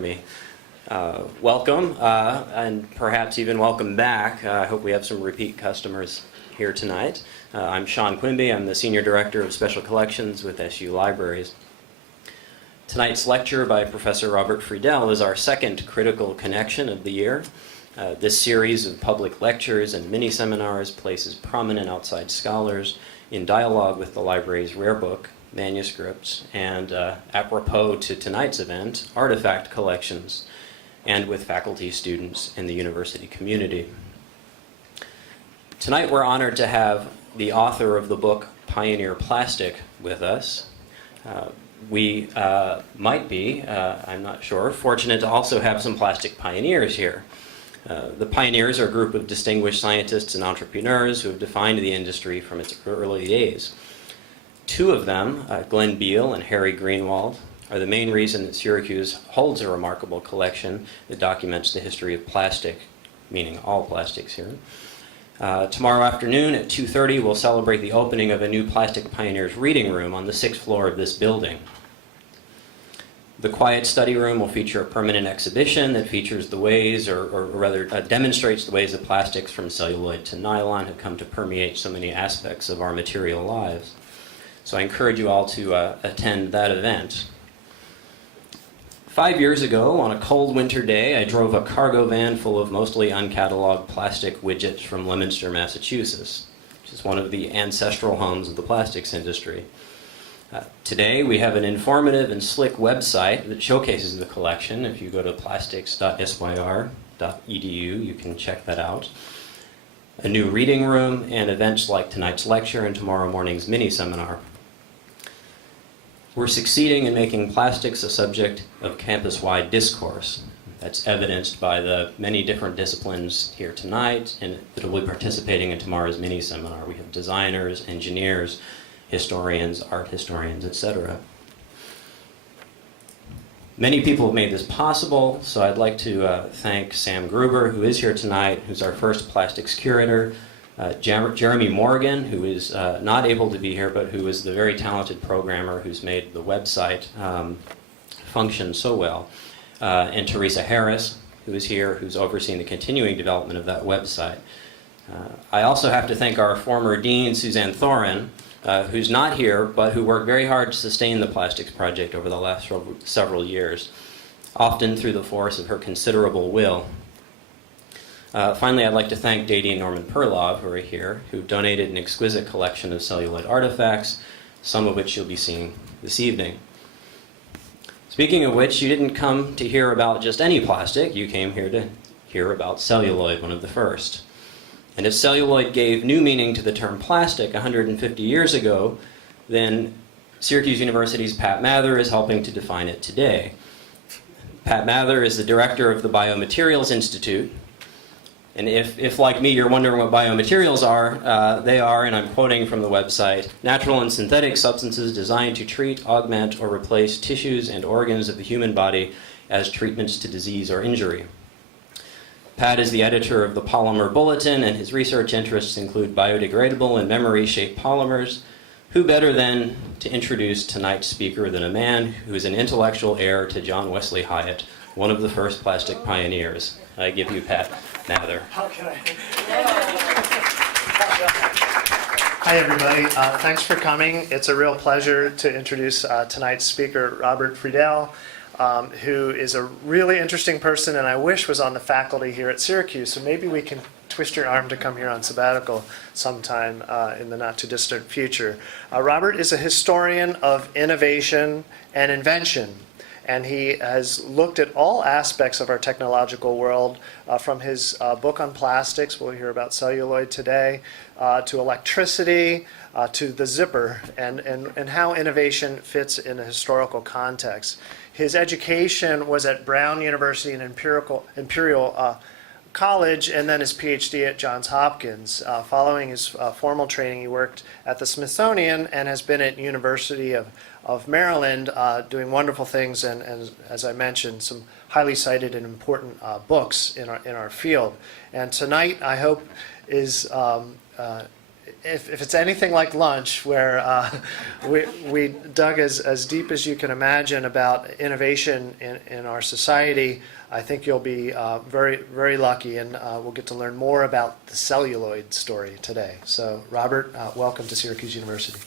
me. Welcome, and perhaps even welcome back. I hope we have some repeat customers here tonight. I'm Sean Quimby. I'm the Senior Director of Special Collections with SU Libraries. Tonight's lecture by Professor Robert Friedel is our second critical connection of the year. This series of public lectures and mini-seminars places prominent outside scholars in dialogue with the library's rare book, manuscripts, and apropos to tonight's event, artifact collections, and with faculty, students, and the university community. Tonight we're honored to have the author of the book Pioneer Plastic with us. We might be, I'm not sure, fortunate to also have some plastic pioneers here. The pioneers are a group of distinguished scientists and entrepreneurs who have defined the industry from its early days. Two of them, Glenn Beal and Harry Greenwald, are the main reason that Syracuse holds a remarkable collection that documents the history of plastic, meaning all plastics here. Tomorrow afternoon at 2:30, we'll celebrate the opening of a new Plastic Pioneers reading room on the 6th floor of this building. The quiet study room will feature a permanent exhibition that features the ways, or rather demonstrates the ways that plastics from celluloid to nylon have come to permeate so many aspects of our material lives. So I encourage you all to attend that event. 5 years ago, on a cold winter day, I drove a cargo van full of mostly uncatalogued plastic widgets from Leominster, Massachusetts, which is one of the ancestral homes of the plastics industry. Today, we have an informative and slick website that showcases the collection. If you go to plastics.syr.edu, you can check that out. A new reading room, and events like tonight's lecture and tomorrow morning's mini-seminar. We're succeeding in making plastics a subject of campus-wide discourse. That's evidenced by the many different disciplines here tonight and that will be participating in tomorrow's mini-seminar. We have designers, engineers, historians, art historians, etc. Many people have made this possible, so I'd like to thank Sam Gruber, who is here tonight, who's our first plastics curator, Jeremy Morgan, who is not able to be here, but who is the very talented programmer who's made the website function so well, and Teresa Harris, who is here, who's overseeing the continuing development of that website. I also have to thank our former dean, Suzanne Thorin, who's not here, but who worked very hard to sustain the plastics project over the last several years, often through the force of her considerable will. Finally, I'd like to thank Dady and Norman Perlov, who are here, who donated an exquisite collection of celluloid artifacts, some of which you'll be seeing this evening. Speaking of which, you didn't come to hear about just any plastic, you came here to hear about celluloid, one of the first. And if celluloid gave new meaning to the term plastic 150 years ago, then Syracuse University's Pat Mather is helping to define it today. Pat Mather is the director of the Biomaterials Institute. And if like me, you're wondering what biomaterials are, they are, and I'm quoting from the website, natural and synthetic substances designed to treat, augment, or replace tissues and organs of the human body as treatments to disease or injury. Pat is the editor of the Polymer Bulletin, and his research interests include biodegradable and memory-shaped polymers. Who better than to introduce tonight's speaker than a man who is an intellectual heir to John Wesley Hyatt, one of the first plastic pioneers. I give you Pat Mather. How can I? Hi, everybody. Thanks for coming. It's a real pleasure to introduce tonight's speaker, Robert Friedel, who is a really interesting person and I wish was on the faculty here at Syracuse. So maybe we can twist your arm to come here on sabbatical sometime in the not too distant future. Robert is a historian of innovation and invention. And he has looked at all aspects of our technological world, from his book on plastics, we'll hear about celluloid today, to electricity, to the zipper, and how innovation fits in a historical context. His education was at Brown University and Imperial College, and then his PhD at Johns Hopkins. Following his formal training, he worked at the Smithsonian and has been at University of Maryland doing wonderful things, and as I mentioned, some highly cited and important books in our field. And tonight, I hope, is if it's anything like lunch, where we dug as deep as you can imagine about innovation in our society, I think you'll be very, very lucky, and we'll get to learn more about the celluloid story today. So, Robert, welcome to Syracuse University.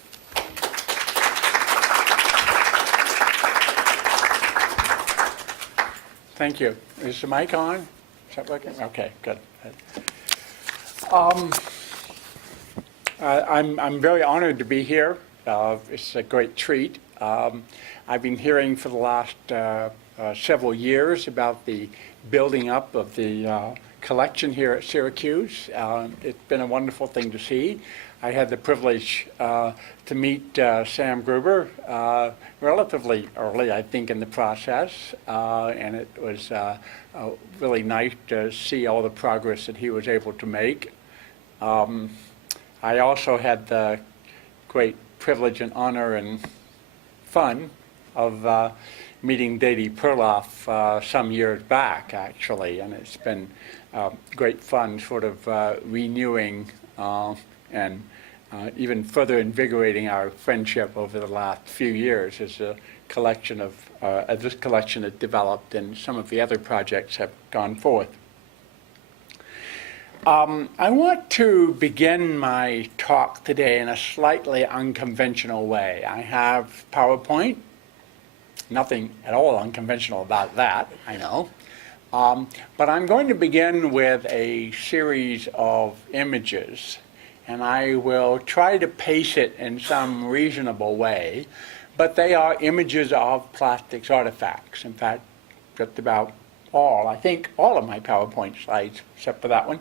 Thank you. Is the mic on? Is that working? Okay, good. I'm very honored to be here. It's a great treat. I've been hearing for the last several years about the building up of the collection here at Syracuse. It's been a wonderful thing to see. I had the privilege to meet Sam Gruber relatively early, I think, in the process, and it was really nice to see all the progress that he was able to make. I also had the great privilege and honor and fun of meeting Dede Perloff some years back, actually, and it's been great fun sort of renewing and even further invigorating our friendship over the last few years as a collection of, as this collection has developed and some of the other projects have gone forth. I want to begin my talk today in a slightly unconventional way. I have PowerPoint, nothing at all unconventional about that, I know. But I'm going to begin with a series of images, and I will try to pace it in some reasonable way, but they are images of plastics artifacts. In fact, just about all, I think all of my PowerPoint slides, except for that one,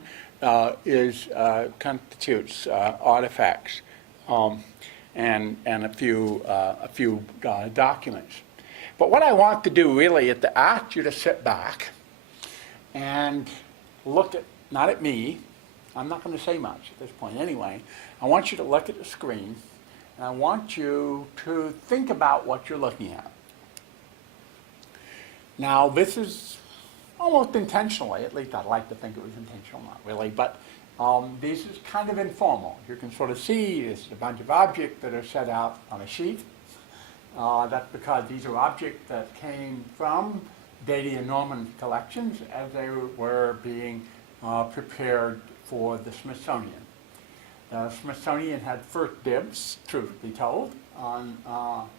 constitutes artifacts and a few documents. But what I want to do really is to ask you to sit back and look at, not at me, I'm not going to say much at this point anyway. I want you to look at the screen, and I want you to think about what you're looking at. Now, this is almost intentionally, at least I'd like to think it was intentional, not really, but this is kind of informal. You can sort of see this is a bunch of objects that are set out on a sheet. That's because these are objects that came from Dede and Norman collections as they were being prepared for the Smithsonian. The Smithsonian had first dibs, truth be told, on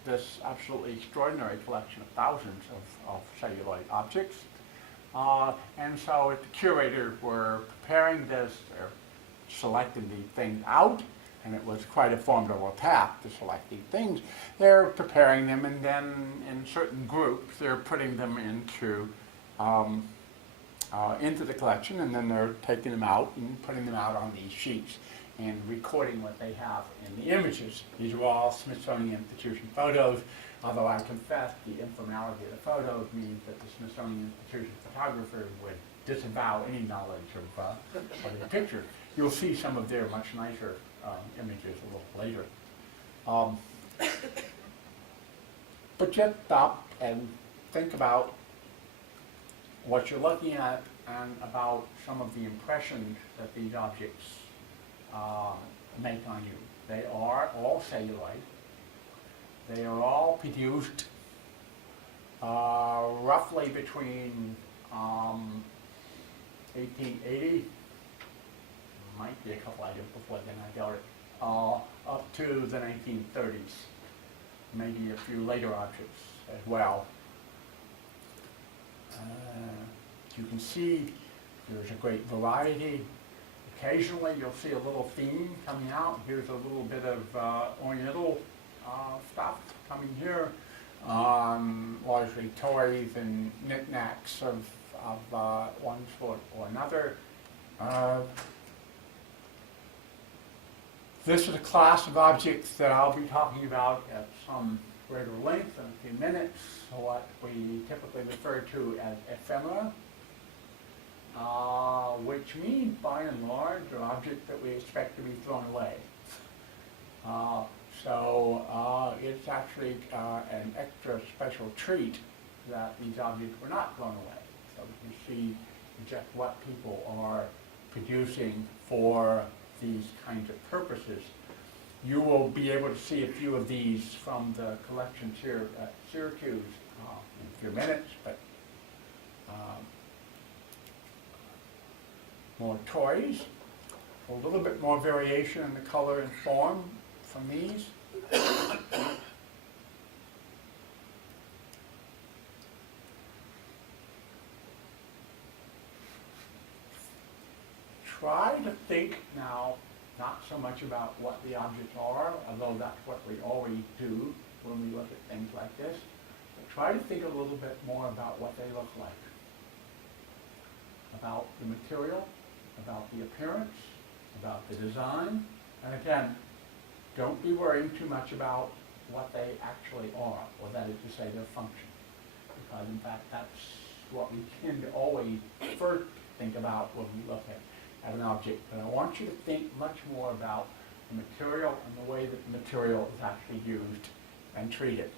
this absolutely extraordinary collection of thousands of celluloid objects. And so if the curators were preparing this, they're selecting the things out, and it was quite a formidable task to select these things. They're preparing them, and then in certain groups, they're putting them into the collection, and then they're taking them out and putting them out on these sheets and recording what they have in the images. These are all Smithsonian Institution photos, although I confess the informality of the photos means that the Smithsonian Institution photographer would disavow any knowledge of the pictures. You'll see some of their much nicer images a little later. But just stop and think about what you're looking at and about some of the impressions that these objects make on you. They are all celluloid. They are all produced roughly between 1880, might be a couple items before then, I doubt it, up to the 1930s. Maybe a few later objects as well. You can see there's a great variety. Occasionally you'll see a little theme coming out. Here's a little bit of Oriental stuff coming here. Largely toys and knickknacks of one sort or another. This is a class of objects that I'll be talking about at some greater length in a few minutes, what we typically refer to as ephemera, which means by and large are objects that we expect to be thrown away. So it's actually an extra special treat that these objects were not thrown away. So you see just what people are producing for these kinds of purposes. You will be able to see a few of these from the collections here at Syracuse in a few minutes, but more toys, a little bit more variation in the color and form from these. Try to think now, not so much about what the objects are, although that's what we always do when we look at things like this, but try to think a little bit more about what they look like, about the material, about the appearance, about the design, and again, don't be worrying too much about what they actually are, or that is to say their function, because in fact that's what we tend to always first think about when we look at an object. But I want you to think much more about the material and the way that the material is actually used and treated.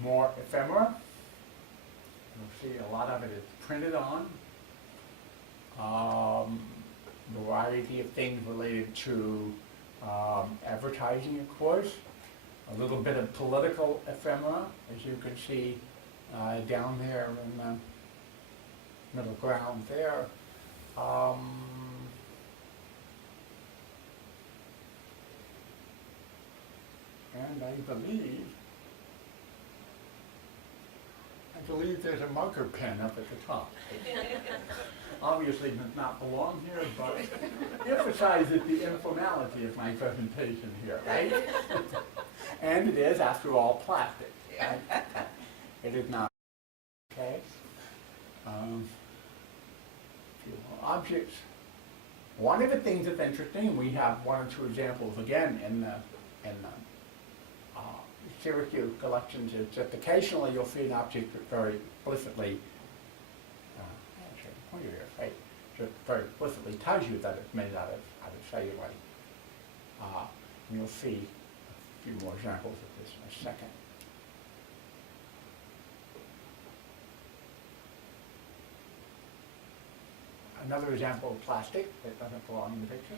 More ephemera. You'll see a lot of it is printed on. Variety of things related to advertising, of course. A little bit of political ephemera, as you can see down there in the middle ground there. And I believe there's a marker pen up at the top. Obviously does not belong here, but emphasizes the informality of my presentation here, right? And it is, after all, plastic. Right? It is not. Okay. Few more objects. One of the things that's interesting, we have one or two examples again in the Syracuse collections, is that occasionally you'll see an object that very explicitly, right, just very explicitly tells you that it's made out of cellulite. And you'll see a few more examples of this in a second. Another example of plastic that doesn't belong in the picture.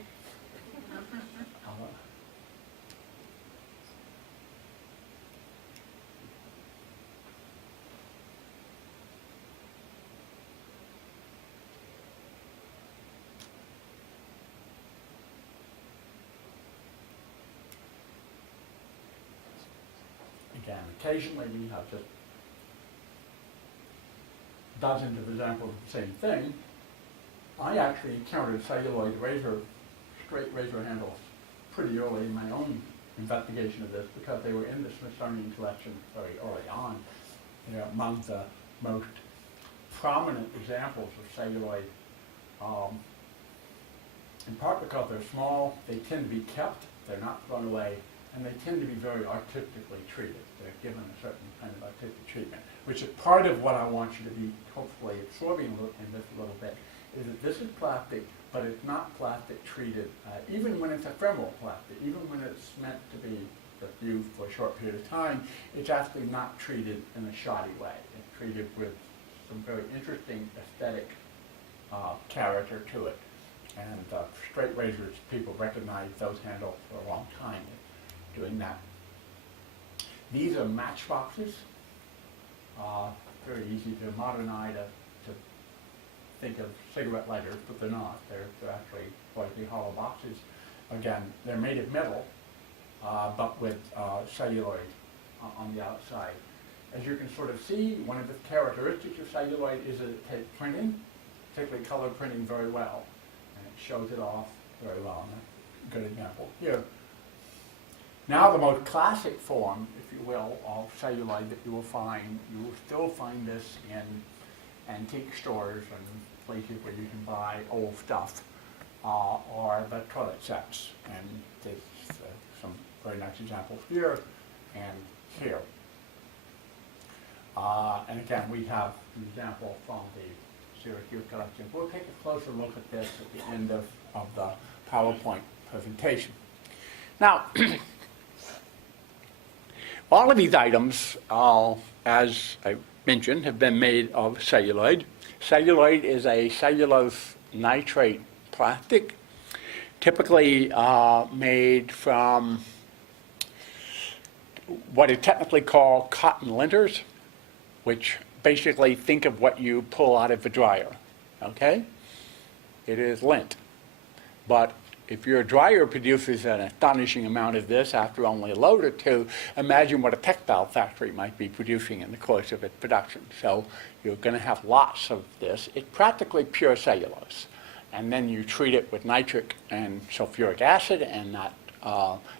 Again, occasionally we have just dozens of examples of the same thing. I actually encountered celluloid straight razor handles pretty early in my own investigation of this, because they were in the Smithsonian collection very early on. They're among the most prominent examples of celluloid, in part because they're small, they tend to be kept, they're not thrown away, and they tend to be very artistically treated. They're given a certain kind of artistic treatment, which is part of what I want you to be hopefully absorbing in this a little bit, is that this is plastic, but it's not plastic treated, even when it's ephemeral plastic, even when it's meant to be just used for a short period of time, it's actually not treated in a shoddy way. It's treated with some very interesting aesthetic character to it. And straight razors, people recognize those handles for a long time doing that. These are matchboxes. Very easy to modern eye to think of cigarette lighters, but they're not. They're actually slightly hollow boxes. Again, they're made of metal, but with celluloid on the outside. As you can sort of see, one of the characteristics of celluloid is that it takes printing, particularly color printing, very well. And it shows it off very well. And a good example here. Now the most classic form, if you will, of celluloid that you will still find this in antique stores and places where you can buy old stuff, are the toilet sets. And there's some very nice examples here and here. And again, we have an example from the Syracuse collection. We'll take a closer look at this at the end of the PowerPoint presentation. Now, all of these items, as I mentioned have been made of celluloid. Celluloid is a cellulose nitrate plastic, typically made from what is technically called cotton linters, which basically think of what you pull out of a dryer, okay? It is lint. But if your dryer produces an astonishing amount of this after only a load or two, imagine what a textile factory might be producing in the course of its production. So you're going to have lots of this. It's practically pure cellulose. And then you treat it with nitric and sulfuric acid, and that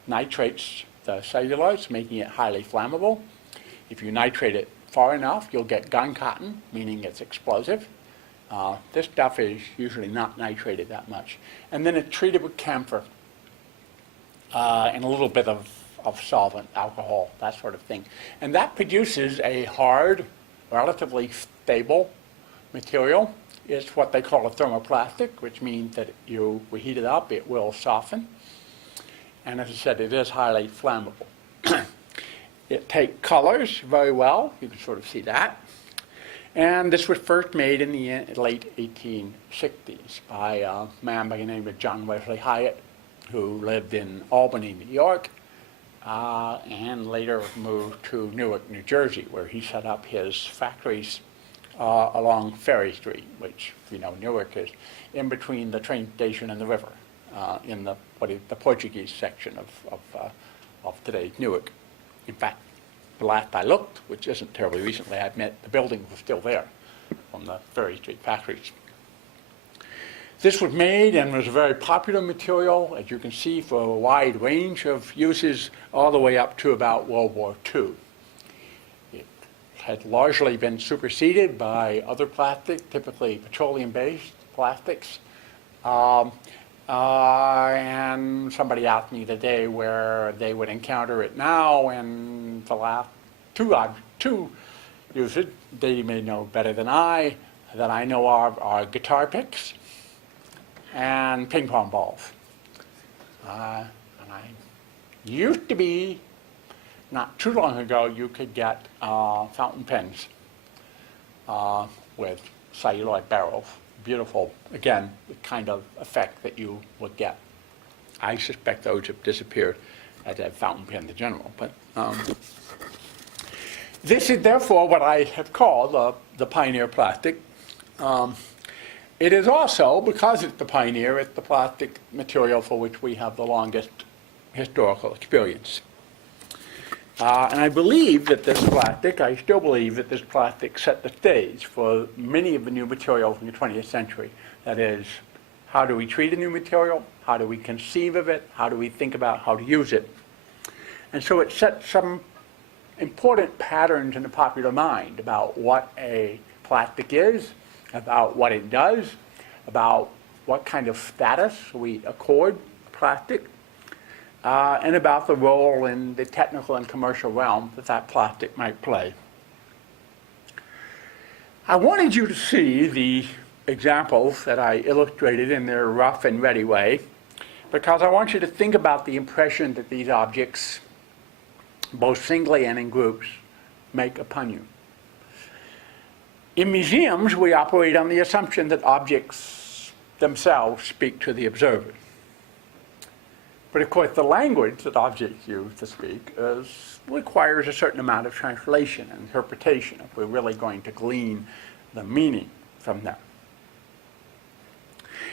nitrates the cellulose, making it highly flammable. If you nitrate it far enough, you'll get gun cotton, meaning it's explosive. This stuff is usually not nitrated that much. And then it's treated with camphor and a little bit of solvent, alcohol, that sort of thing. And that produces a hard, relatively stable material. It's what they call a thermoplastic, which means that you heat it up, it will soften. And as I said, it is highly flammable. It takes colors very well. You can sort of see that. And this was first made in the late 1860s by a man by the name of John Wesley Hyatt, who lived in Albany, New York, and later moved to Newark, New Jersey, where he set up his factories along Ferry Street, which, you know, Newark is in between the train station and the river, in the Portuguese section of today's Newark. In fact, the last I looked, which isn't terribly recently, I admit, the building was still there from the Ferry Street factories. This was made and was a very popular material, as you can see, for a wide range of uses, all the way up to about World War II. It had largely been superseded by other plastics, typically petroleum-based plastics. And somebody asked me today where they would encounter it now, and the last two uses, they may know better than I, that I know of are guitar picks and ping pong balls. And I used to be, not too long ago, you could get fountain pens with celluloid barrels. Beautiful, again, the kind of effect that you would get. I suspect those have disappeared as a fountain pen in general. But this is therefore what I have called the pioneer plastic. It is also, because it's the pioneer, it's the plastic material for which we have the longest historical experience. And I believe that this plastic, I still believe that this plastic set the stage for many of the new materials in the 20th century. That is, how do we treat a new material? How do we conceive of it? How do we think about how to use it? And so it sets some important patterns in the popular mind about what a plastic is, about what it does, about what kind of status we accord plastic, and about the role in the technical and commercial realm that plastic might play. I wanted you to see the examples that I illustrated in their rough and ready way, because I want you to think about the impression that these objects, both singly and in groups, make upon you. In museums, we operate on the assumption that objects themselves speak to the observer. But of course, the language that objects use to speak requires a certain amount of translation and interpretation if we're really going to glean the meaning from them.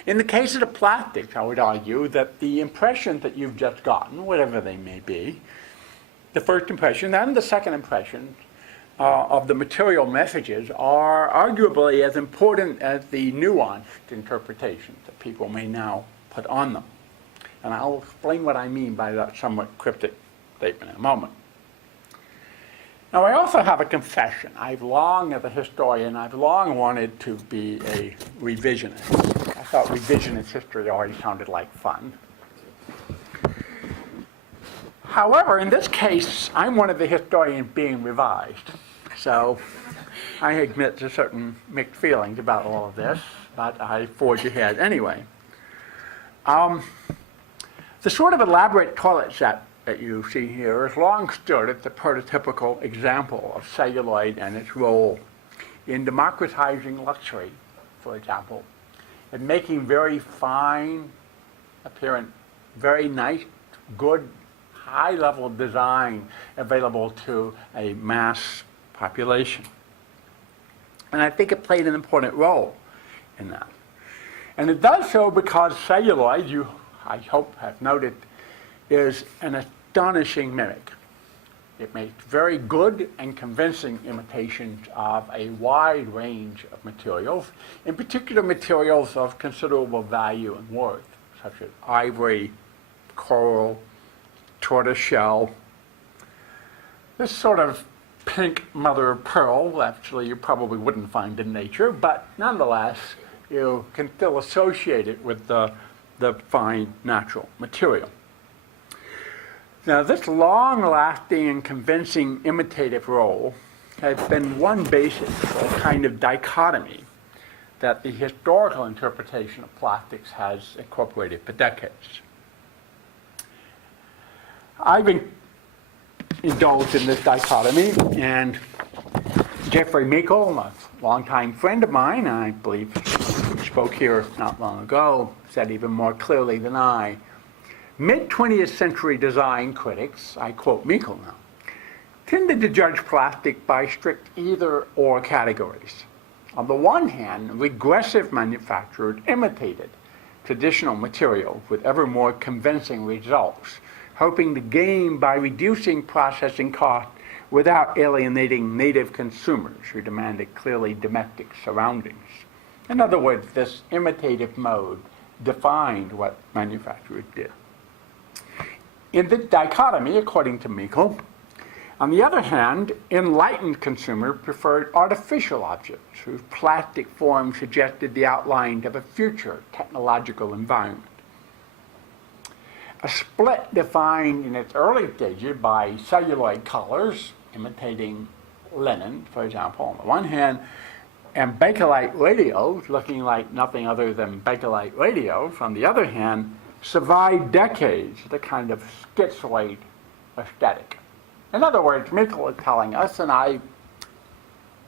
In the case of the plastics, I would argue that the impression that you've just gotten, whatever they may be, the first impression and the second impression of the material messages are arguably as important as the nuanced interpretations that people may now put on them. And I'll explain what I mean by that somewhat cryptic statement in a moment. Now, I also have a confession. As a historian, I've long wanted to be a revisionist. I thought revisionist history always sounded like fun. However, in this case, I'm one of the historians being revised. So I admit to certain mixed feelings about all of this, but I forge ahead anyway. The sort of elaborate toilet set that you see here has long stood as the prototypical example of celluloid and its role in democratizing luxury, for example, and making very fine appearance, very nice, good, high-level design available to a mass population. And I think it played an important role in that. And it does so because celluloid, you, I hope, have noted, is an astonishing mimic. It makes very good and convincing imitations of a wide range of materials, in particular materials of considerable value and worth, such as ivory, coral, tortoiseshell. This sort of pink mother of pearl, actually, you probably wouldn't find in nature, but nonetheless, you can still associate it with the fine natural material. Now, this long-lasting and convincing imitative role has been one basis for a kind of dichotomy that the historical interpretation of plastics has incorporated for decades. I've indulged in this dichotomy, and Jeffrey Meikle, a longtime friend of mine, I believe spoke here not long ago, said even more clearly than I, mid-20th century design critics, I quote Meikle now, tended to judge plastic by strict either-or categories. On the one hand, regressive manufacturers imitated traditional materials with ever more convincing results, hoping to gain by reducing processing costs without alienating native consumers who demanded clearly domestic surroundings. In other words, this imitative mode defined what manufacturers did. In this dichotomy, according to Meikle, on the other hand, enlightened consumers preferred artificial objects whose plastic form suggested the outline of a future technological environment. A split defined in its early stages by celluloid colors, imitating linen, for example, on the one hand, and Bakelite radios, looking like nothing other than Bakelite radios, on the other hand, survived decades of the kind of schizoid aesthetic. In other words, Meikle is telling us, and I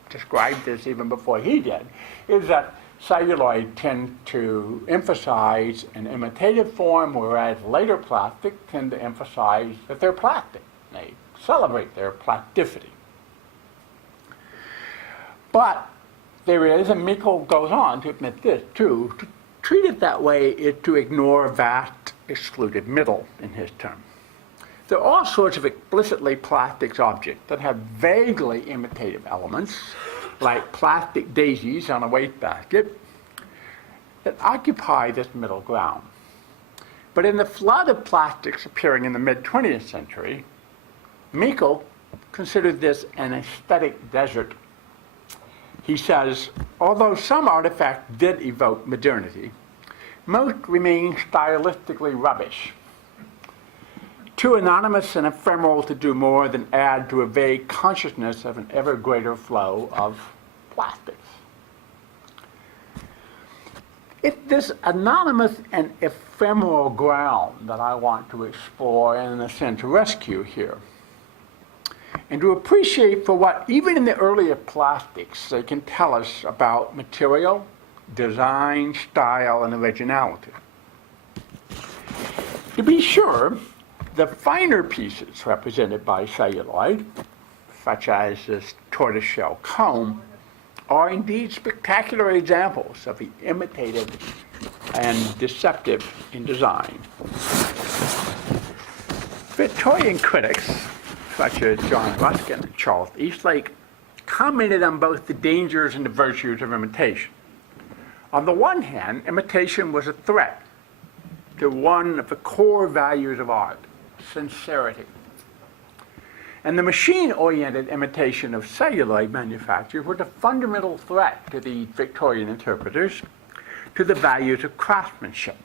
described this even before he did, is that celluloid tend to emphasize an imitative form, whereas later plastics tend to emphasize that they're plastic. They celebrate their plasticity. But there is, and Meikle goes on to admit this too, to treat it that way is to ignore a vast excluded middle in his term. There are all sorts of explicitly plastics objects that have vaguely imitative elements, like plastic daisies on a wastebasket, that occupy this middle ground. But in the flood of plastics appearing in the mid-20th century, Meikle considered this an aesthetic desert. He says, although some artifacts did evoke modernity, most remain stylistically rubbish, too anonymous and ephemeral to do more than add to a vague consciousness of an ever greater flow of plastics. It's this anonymous and ephemeral ground that I want to explore and, in a sense, rescue here, and to appreciate for what, even in the earlier plastics, they can tell us about material, design, style, and originality. To be sure, the finer pieces represented by celluloid, such as this tortoiseshell comb, are indeed spectacular examples of the imitative and deceptive in design. Victorian critics, such as John Ruskin and Charles Eastlake, commented on both the dangers and the virtues of imitation. On the one hand, imitation was a threat to one of the core values of art, sincerity. And the machine-oriented imitation of celluloid manufacture was a fundamental threat to the Victorian interpreters, to the values of craftsmanship.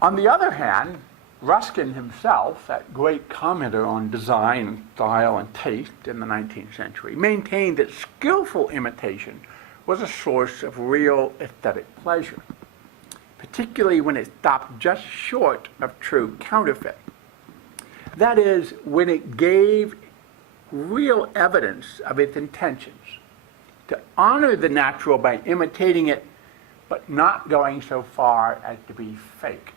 On the other hand, Ruskin himself, that great commenter on design, style, and taste in the 19th century, maintained that skillful imitation was a source of real aesthetic pleasure, particularly when it stopped just short of true counterfeit. That is, when it gave real evidence of its intentions, to honor the natural by imitating it, but not going so far as to be fake.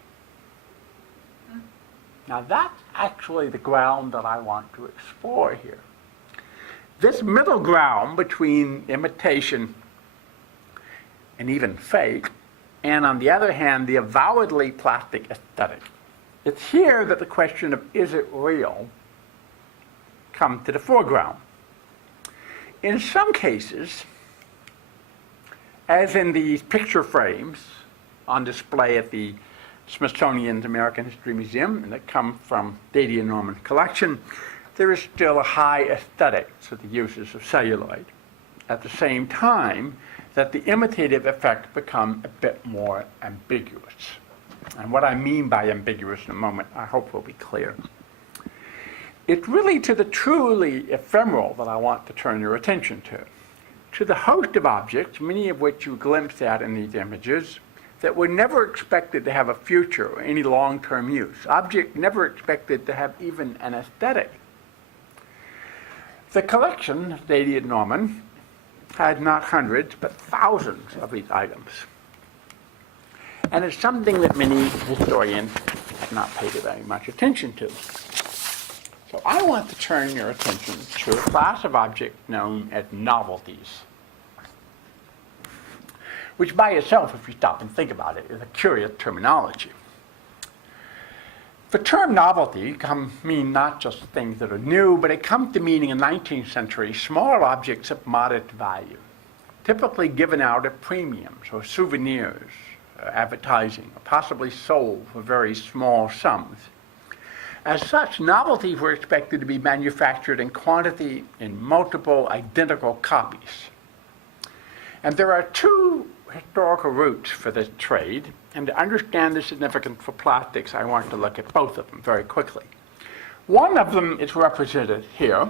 Now that's actually the ground that I want to explore here. This middle ground between imitation and even fake, and on the other hand, the avowedly plastic aesthetic. It's here that the question of is it real come to the foreground. In some cases, as in these picture frames on display at the Smithsonian's American History Museum, and that come from Dady and Norman's collection, there is still a high aesthetic to the uses of celluloid. At the same time, that the imitative effect become a bit more ambiguous. And what I mean by ambiguous in a moment, I hope will be clear. It's really to the truly ephemeral that I want to turn your attention to. To the host of objects, many of which you glimpsed at in these images, that were never expected to have a future or any long-term use. Objects never expected to have even an aesthetic. The collection, Dady and Norman, had not hundreds, but thousands of these items. And it's something that many historians have not paid very much attention to. So I want to turn your attention to a class of objects known as novelties, which by itself, if you stop and think about it, is a curious terminology. The term novelty can mean not just things that are new, but it comes to meaning in 19th century small objects of modest value, typically given out at premiums or souvenirs, advertising, or possibly sold for very small sums. As such, novelties were expected to be manufactured in quantity in multiple identical copies. And there are two historical routes for this trade, and to understand the significance for plastics, I want to look at both of them very quickly. One of them is represented here,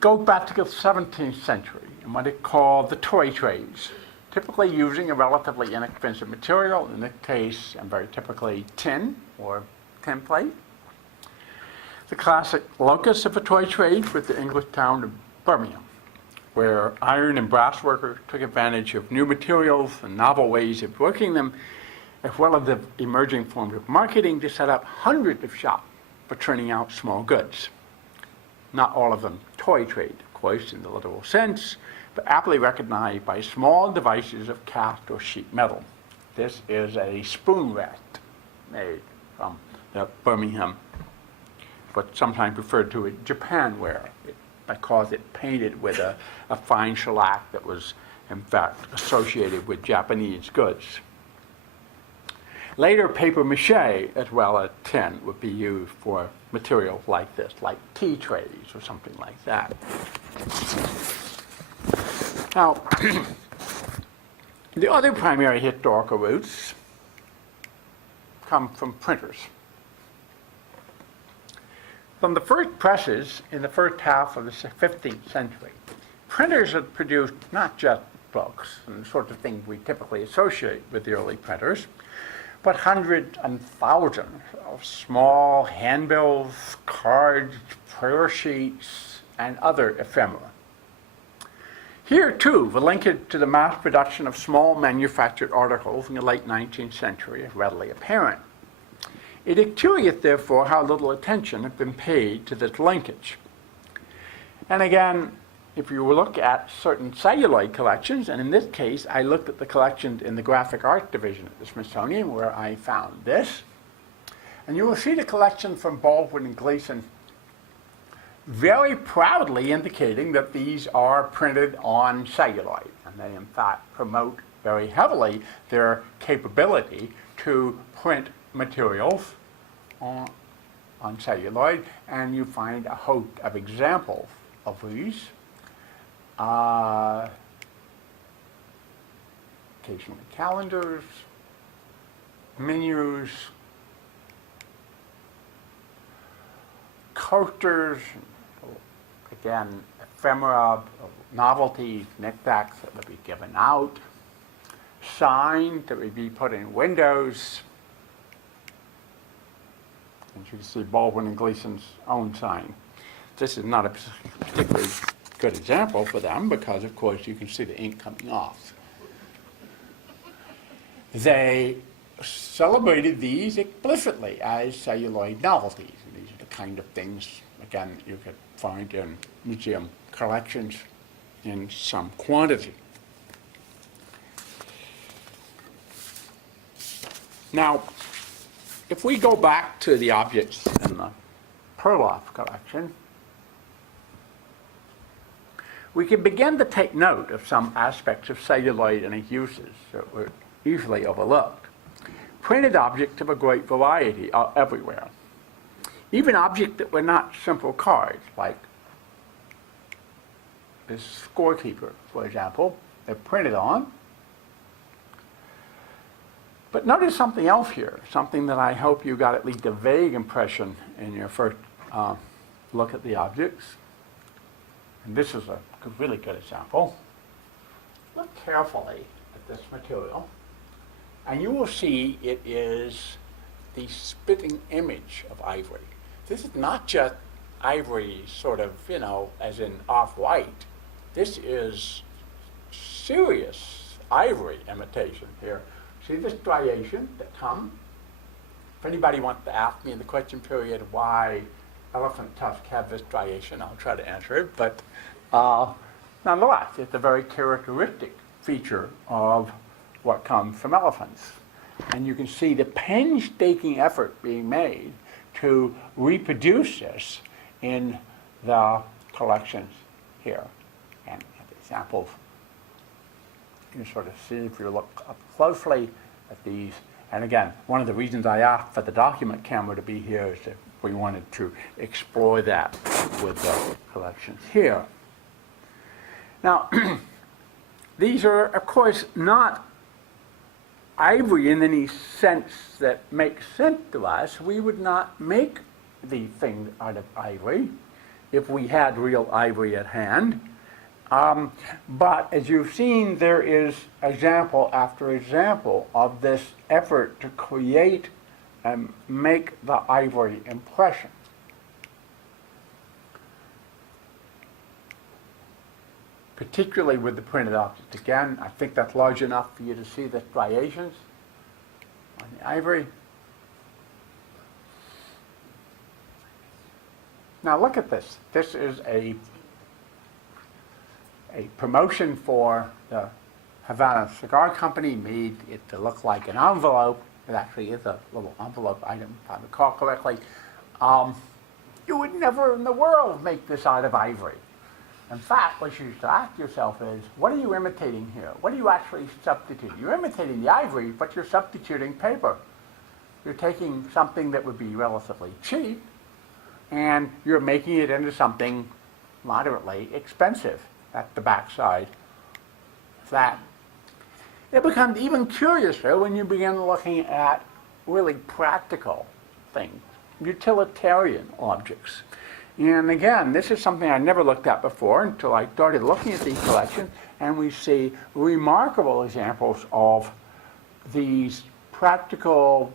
goes back to the 17th century, and what it called the toy trades, typically using a relatively inexpensive material, in this case, and very typically tin or tin plate. The classic locus of a toy trade was the English town of Birmingham, where iron and brass workers took advantage of new materials and novel ways of working them, as well as the emerging forms of marketing to set up hundreds of shops for turning out small goods. Not all of them toy trade, of course, in the literal sense, but aptly recognized by small devices of cast or sheet metal. This is a spoon rest made from the Birmingham, what's sometimes referred to as Japanware, because it painted with a fine shellac that was, in fact, associated with Japanese goods. Later, paper mache, as well as tin, would be used for materials like this, like tea trays or something like that. Now, the other primary historical routes come from printers. From the first presses in the first half of the 15th century, printers had produced not just books and the sort of things we typically associate with the early printers, but hundreds and thousands of small handbills, cards, prayer sheets, and other ephemera. Here, too, the linkage to the mass production of small manufactured articles in the late 19th century is readily apparent. It is curious, therefore, how little attention has been paid to this linkage. And again, if you look at certain celluloid collections, and in this case, I looked at the collections in the Graphic Arts Division at the Smithsonian, where I found this, and you will see the collection from Baldwin and Gleason very proudly indicating that these are printed on celluloid, and they, in fact, promote very heavily their capability to print materials on celluloid, and you find a host of examples of these. Occasionally calendars, menus, coasters, again, ephemera, novelties, knickknacks that would be given out, signs that would be put in windows, And you can see Baldwin and Gleason's own sign. This is not a particularly good example for them because, of course, you can see the ink coming off. They celebrated these explicitly as celluloid novelties. And these are the kind of things, again, you could find in museum collections in some quantity. Now, if we go back to the objects in the Perloff collection, we can begin to take note of some aspects of celluloid and its uses that were easily overlooked. Printed objects of a great variety are everywhere. Even objects that were not simple cards, like this scorekeeper, for example, they're printed on. But notice something else here, something that I hope you got at least a vague impression in your first look at the objects. And this is a really good example. Look carefully at this material, and you will see it is the spitting image of ivory. This is not just ivory sort of, as in off-white. This is serious ivory imitation here. See this striation that comes? If anybody wants to ask me in the question period why elephant tusks have this striation, I'll try to answer it. But nonetheless, it's a very characteristic feature of what comes from elephants. And you can see the painstaking effort being made to reproduce this in the collections here. And examples, you can sort of see if you look up closely at these. And again, one of the reasons I asked for the document camera to be here is that we wanted to explore that with the collections here. Now, these are, of course, not ivory in any sense that makes sense to us. We would not make the thing out of ivory if we had real ivory at hand. But as you've seen, there is example after example of this effort to create and make the ivory impression. Particularly with the printed object. Again, I think that's large enough for you to see the striations on the ivory. Now look at this. This is a promotion for the Havana Cigar Company, made it to look like an envelope. It actually is a little envelope item, if I recall correctly. You would never in the world make this out of ivory. In fact, what you should ask yourself is, what are you imitating here? What are you actually substituting? You're imitating the ivory, but you're substituting paper. You're taking something that would be relatively cheap, and you're making it into something moderately expensive at the backside of that. It becomes even curiouser when you begin looking at really practical things, utilitarian objects. And again, this is something I never looked at before until I started looking at these collections, and we see remarkable examples of these practical,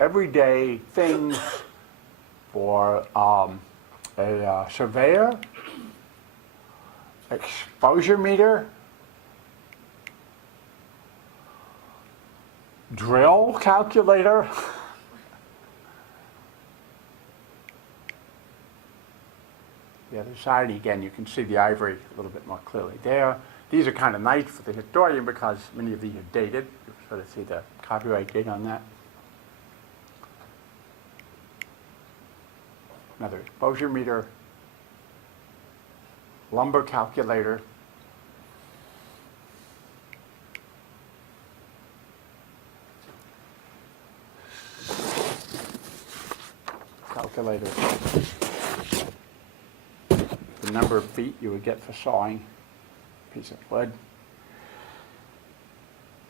everyday things for a surveyor, exposure meter, drill calculator. The other side, again, you can see the ivory a little bit more clearly there. These are kind of nice for the historian because many of these are dated. You can sort of see the copyright date on that. Another exposure meter, lumber calculator, the number of feet you would get for sawing a piece of wood.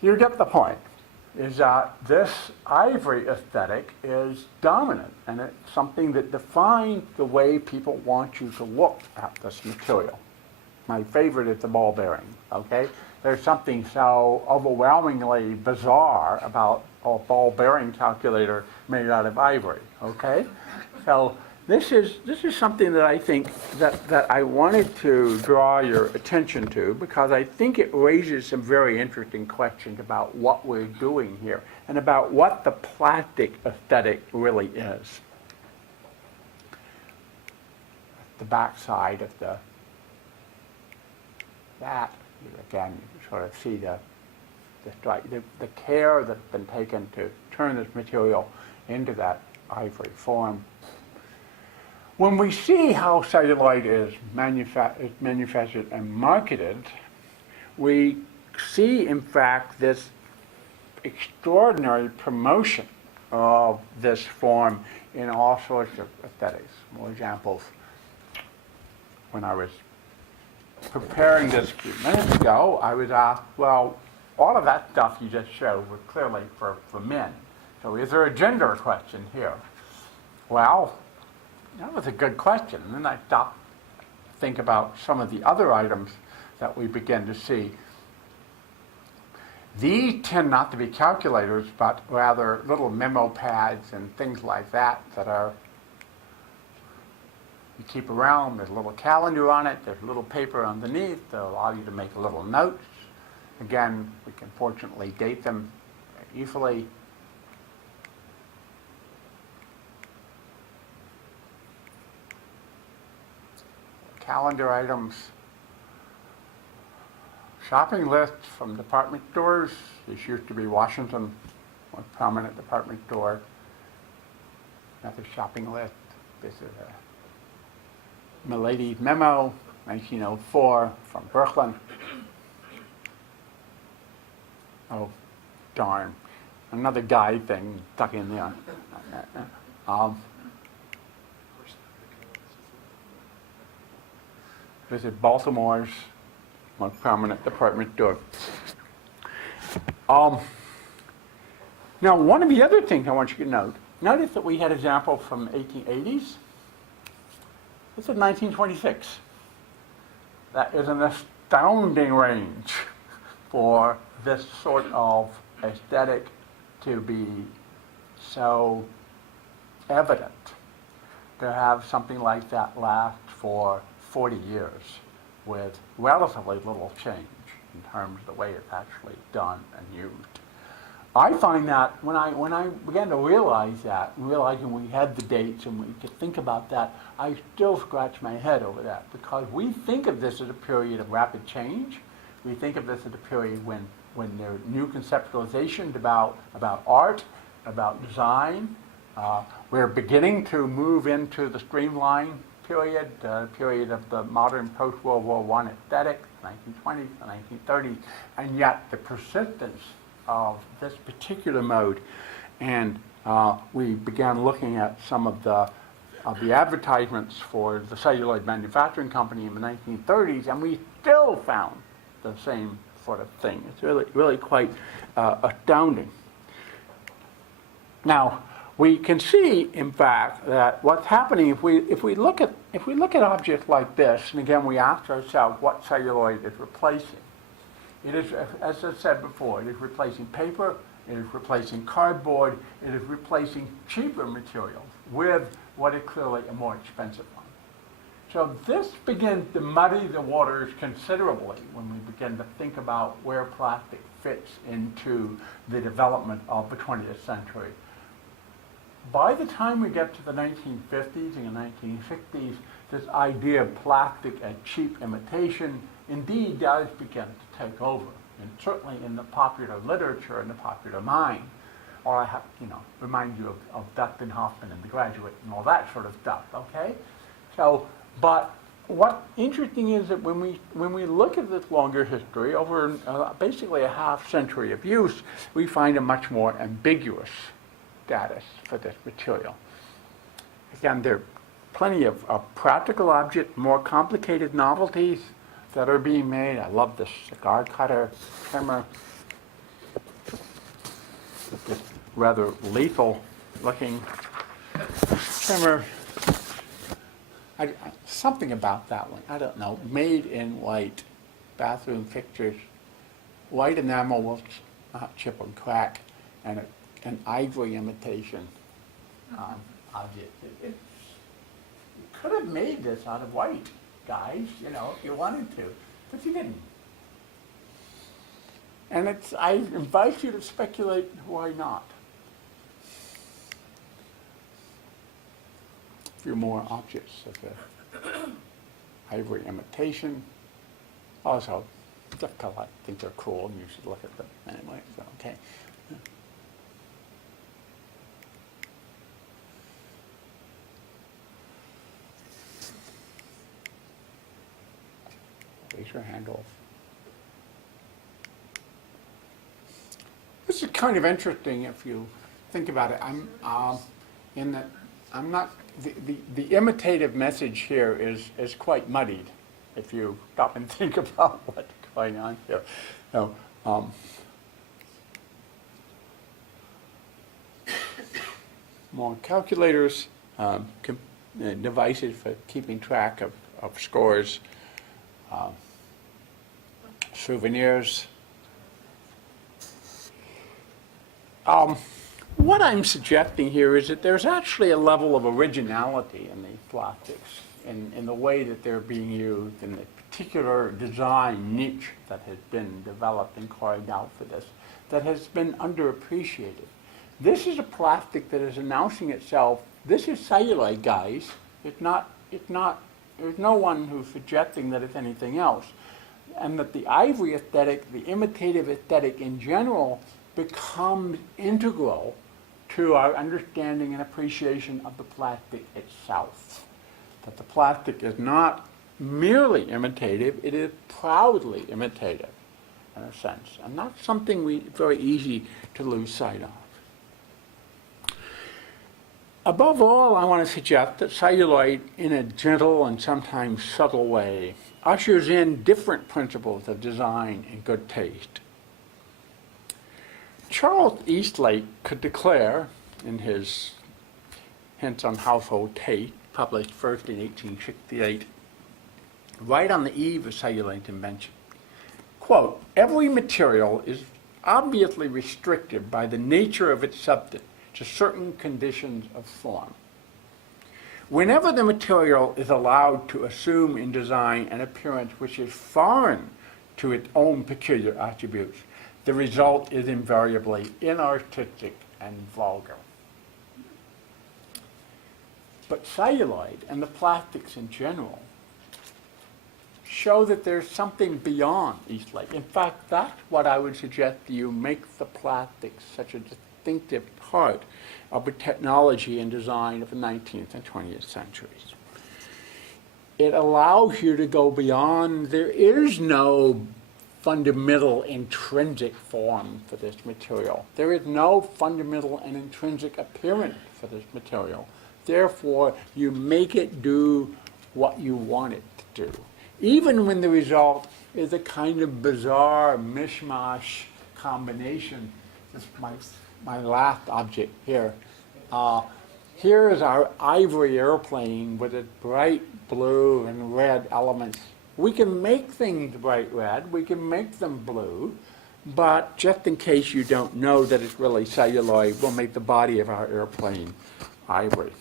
You get the point, is that this ivory aesthetic is dominant, and it's something that defines the way people want you to look at this material. My favorite is the ball bearing, okay? There's something so overwhelmingly bizarre about a ball bearing calculator made out of ivory, okay? So this is something that I think that I wanted to draw your attention to, because I think it raises some very interesting questions about what we're doing here and about what the plastic aesthetic really is. The back side of that, again, you can sort of see the care that's been taken to turn this material into that ivory form. When we see how celluloid is manufactured and marketed, we see, in fact, this extraordinary promotion of this form in all sorts of aesthetics. More examples. When I was preparing this a few minutes ago, I was asked, well, all of that stuff you just showed was clearly for men. So is there a gender question here? Well, that was a good question. And then I stopped to think about some of the other items that we begin to see. These tend not to be calculators, but rather little memo pads and things like that are you keep around. There's a little calendar on it. There's a little paper underneath that allow you to make little notes. Again, we can fortunately date them very easily. Calendar items. Shopping lists from department stores. This used to be Washington, one prominent department store. Another shopping list. This is a Milady's memo, 1904, from Brooklyn. Oh, darn. Another guy thing stuck in there. This is Baltimore's most prominent department store. Now, one of the other things I want you to notice that we had an example from 1880s. This is 1926. That is an astounding range for this sort of aesthetic to be so evident, to have something like that last for 40 years with relatively little change in terms of the way it's actually done and used. I find that when I began to realize that, realizing we had the dates and we could think about that, I still scratch my head over that, because we think of this as a period of rapid change. We think of this as a period when there are new conceptualizations about art, about design. We're beginning to move into the streamline period, period of the modern post-World War I aesthetic, 1920s, the 1930s, and yet the persistence of this particular mode. And we began looking at some of the advertisements for the celluloid manufacturing company in the 1930s, and we still found the same sort of thing. It's really quite astounding. Now, we can see, in fact, that what's happening if we look at objects like this, and again we ask ourselves what celluloid is replacing. It is, as I said before, it is replacing paper, it is replacing cardboard, it is replacing cheaper materials with what is clearly a more expensive one. So this begins to muddy the waters considerably when we begin to think about where plastic fits into the development of the 20th century. By the time we get to the 1950s and the 1960s, this idea of plastic as cheap imitation indeed does begin to take over, and certainly in the popular literature and the popular mind. Or I have, remind you of Dustin Hoffman and The Graduate and all that sort of stuff, okay? So, but what's interesting is that when we look at this longer history, over basically a half century of use, we find a much more ambiguous status for this material. Again, there are plenty of practical objects, more complicated novelties that are being made. I love this cigar cutter trimmer. This rather lethal looking trimmer. Something about that one, I don't know. Made in white, bathroom fixtures, white enamel will not chip and crack, and an ivory imitation object. You could have made this out of white, guys, you know, if you wanted to, but you didn't. And I invite you to speculate why not. A few more objects of the ivory imitation. Also, difficult. I think they're cool, and you should look at them anyway. So, okay. Raise your hand off. This is kind of interesting if you think about it. I'm not. The imitative message here is quite muddied if you stop and think about what's going on here. So, more calculators, devices for keeping track of scores, souvenirs. What I'm suggesting here is that there's actually a level of originality in these plastics, in the way that they're being used, in the particular design niche that has been developed and carried out for this, that has been underappreciated. This is a plastic that is announcing itself, this is celluloid, guys. It's not, there's no one who's suggesting that it's anything else. And that the ivory aesthetic, the imitative aesthetic in general, becomes integral to our understanding and appreciation of the plastic itself. That the plastic is not merely imitative, it is proudly imitative, in a sense. And that's something very easy to lose sight of. Above all, I want to suggest that celluloid, in a gentle and sometimes subtle way, ushers in different principles of design and good taste. Charles Eastlake could declare, in his Hints on Household Taste, published first in 1868, right on the eve of celluloid invention, quote, "Every material is obviously restricted by the nature of its substance to certain conditions of form. Whenever the material is allowed to assume in design an appearance which is foreign to its own peculiar attributes, the result is invariably inartistic and vulgar." But celluloid and the plastics in general show that there's something beyond Eastlake. In fact, that's what I would suggest to you makes the plastics such a distinctive part of the technology and design of the 19th and 20th centuries. It allows you to go beyond, there is no fundamental intrinsic form for this material. There is no fundamental and intrinsic appearance for this material. Therefore, you make it do what you want it to do. Even when the result is a kind of bizarre mishmash combination. This is my last object here. Here is our ivory airplane with its bright blue and red elements. We can make things bright red, we can make them blue, but just in case you don't know that it's really celluloid, we'll make the body of our airplane ivory.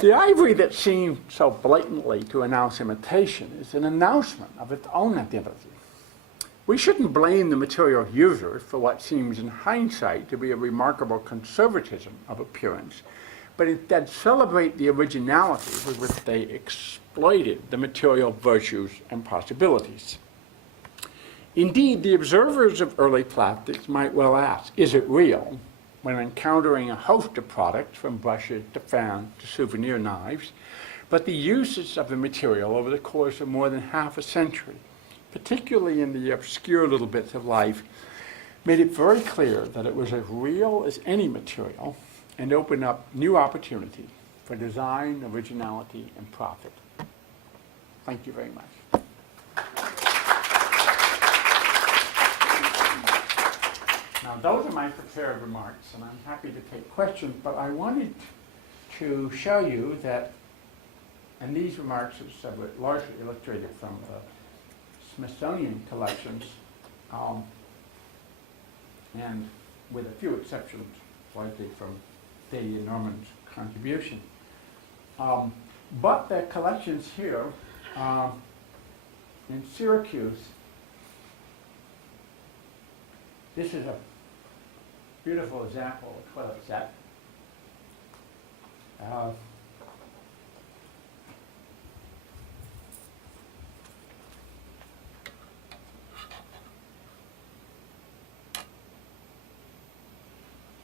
The ivory that seems so blatantly to announce imitation is an announcement of its own identity. We shouldn't blame the material users for what seems in hindsight to be a remarkable conservatism of appearance, but instead celebrate the originality with which they exploited the material virtues and possibilities. Indeed, the observers of early plastics might well ask, is it real? When encountering a host of products, from brushes to fans to souvenir knives, but the uses of the material over the course of more than half a century, particularly in the obscure little bits of life, made it very clear that it was as real as any material and opened up new opportunities for design, originality, and profit. Thank you very much. Now, those are my prepared remarks, and I'm happy to take questions, but I wanted to show you that, and these remarks are largely illustrated from the Smithsonian collections, and with a few exceptions, likely from Thady and Norman's contribution. But the collections here in Syracuse, this is a beautiful example of a toilet set.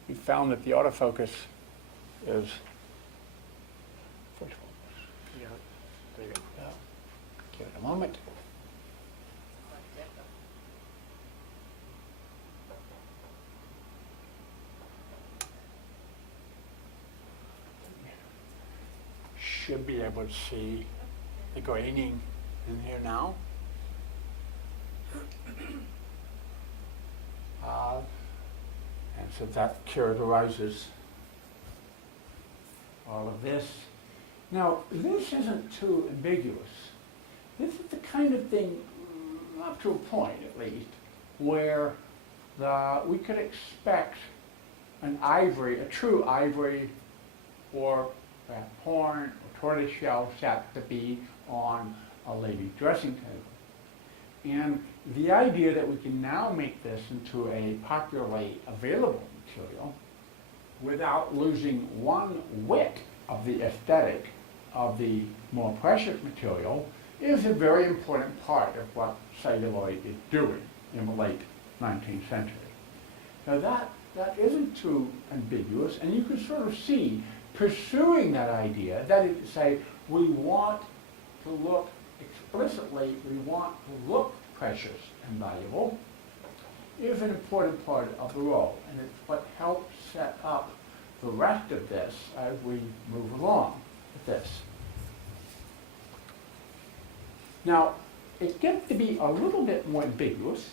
We found that the autofocus is Yeah, there you go. give it a moment. Should be able to see the graining in here now. And so that characterizes all of this. Now, this isn't too ambiguous. This is the kind of thing, up to a point at least, where we could expect an ivory, a true ivory or horn or tortoiseshell set to be on a lady's dressing table. And the idea that we can now make this into a popularly available material without losing one whit of the aesthetic of the more precious material is a very important part of what celluloid is doing in the late 19th century. Now that isn't too ambiguous, and you can sort of see pursuing that idea, that is to say, we want to look explicitly, we want to look precious and valuable, is an important part of the role, and it's what helps set up the rest of this as we move along with this. Now, it gets to be a little bit more ambiguous.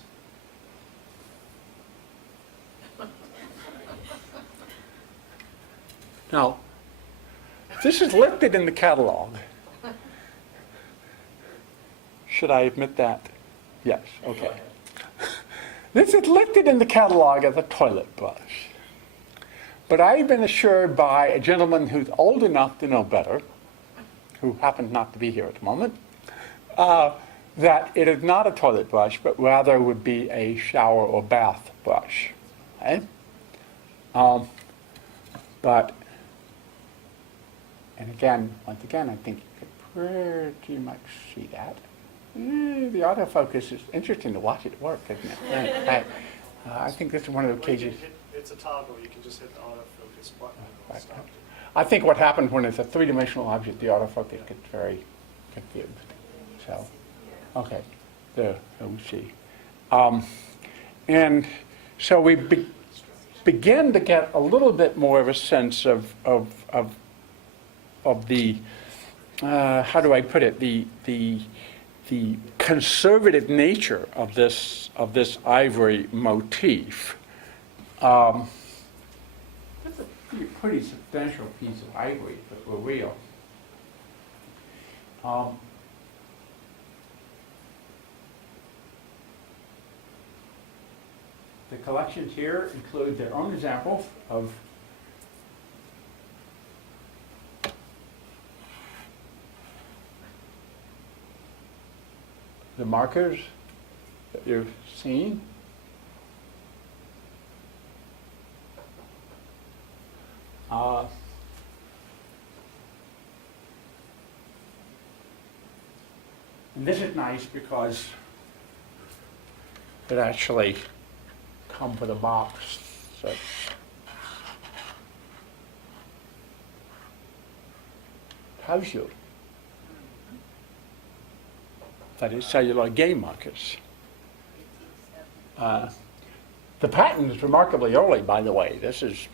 Now, this is listed in the catalog. Should I admit that? Yes, okay. This is listed in the catalog as a toilet brush. But I've been assured by a gentleman who's old enough to know better, who happens not to be here at the moment, that it is not a toilet brush, but rather would be a shower or bath brush. Okay? But, and again, once again, I think you can pretty much see that. The autofocus is interesting to watch it work, isn't it? I think this is one of the cases. It's a toggle. You can just hit the autofocus button and it'll stop. I think what happens when it's a three-dimensional object, the autofocus gets very confused. So, okay, there we see. And so we begin to get a little bit more of a sense of the how do I put it, the conservative nature of this ivory motif. It's a pretty substantial piece of ivory, but we're real. The collections here include their own examples of the markers that you've seen. And this is nice because it actually comes with a box that tells you that is celluloid game markers. The patent is remarkably early, by the way. This is,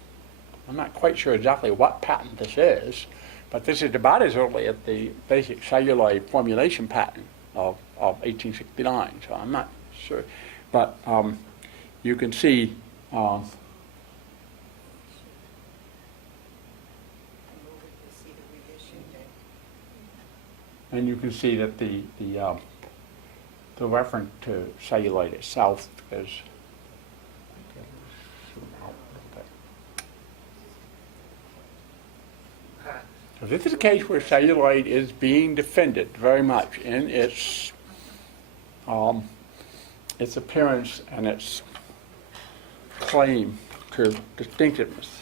I'm not quite sure exactly what patent this is, but this is about as early as the basic celluloid formulation patent of 1869, so I'm not sure. But you can see and you can see that the reference to celluloid itself is So this is a case where celluloid is being defended very much in its appearance and its claim to distinctiveness.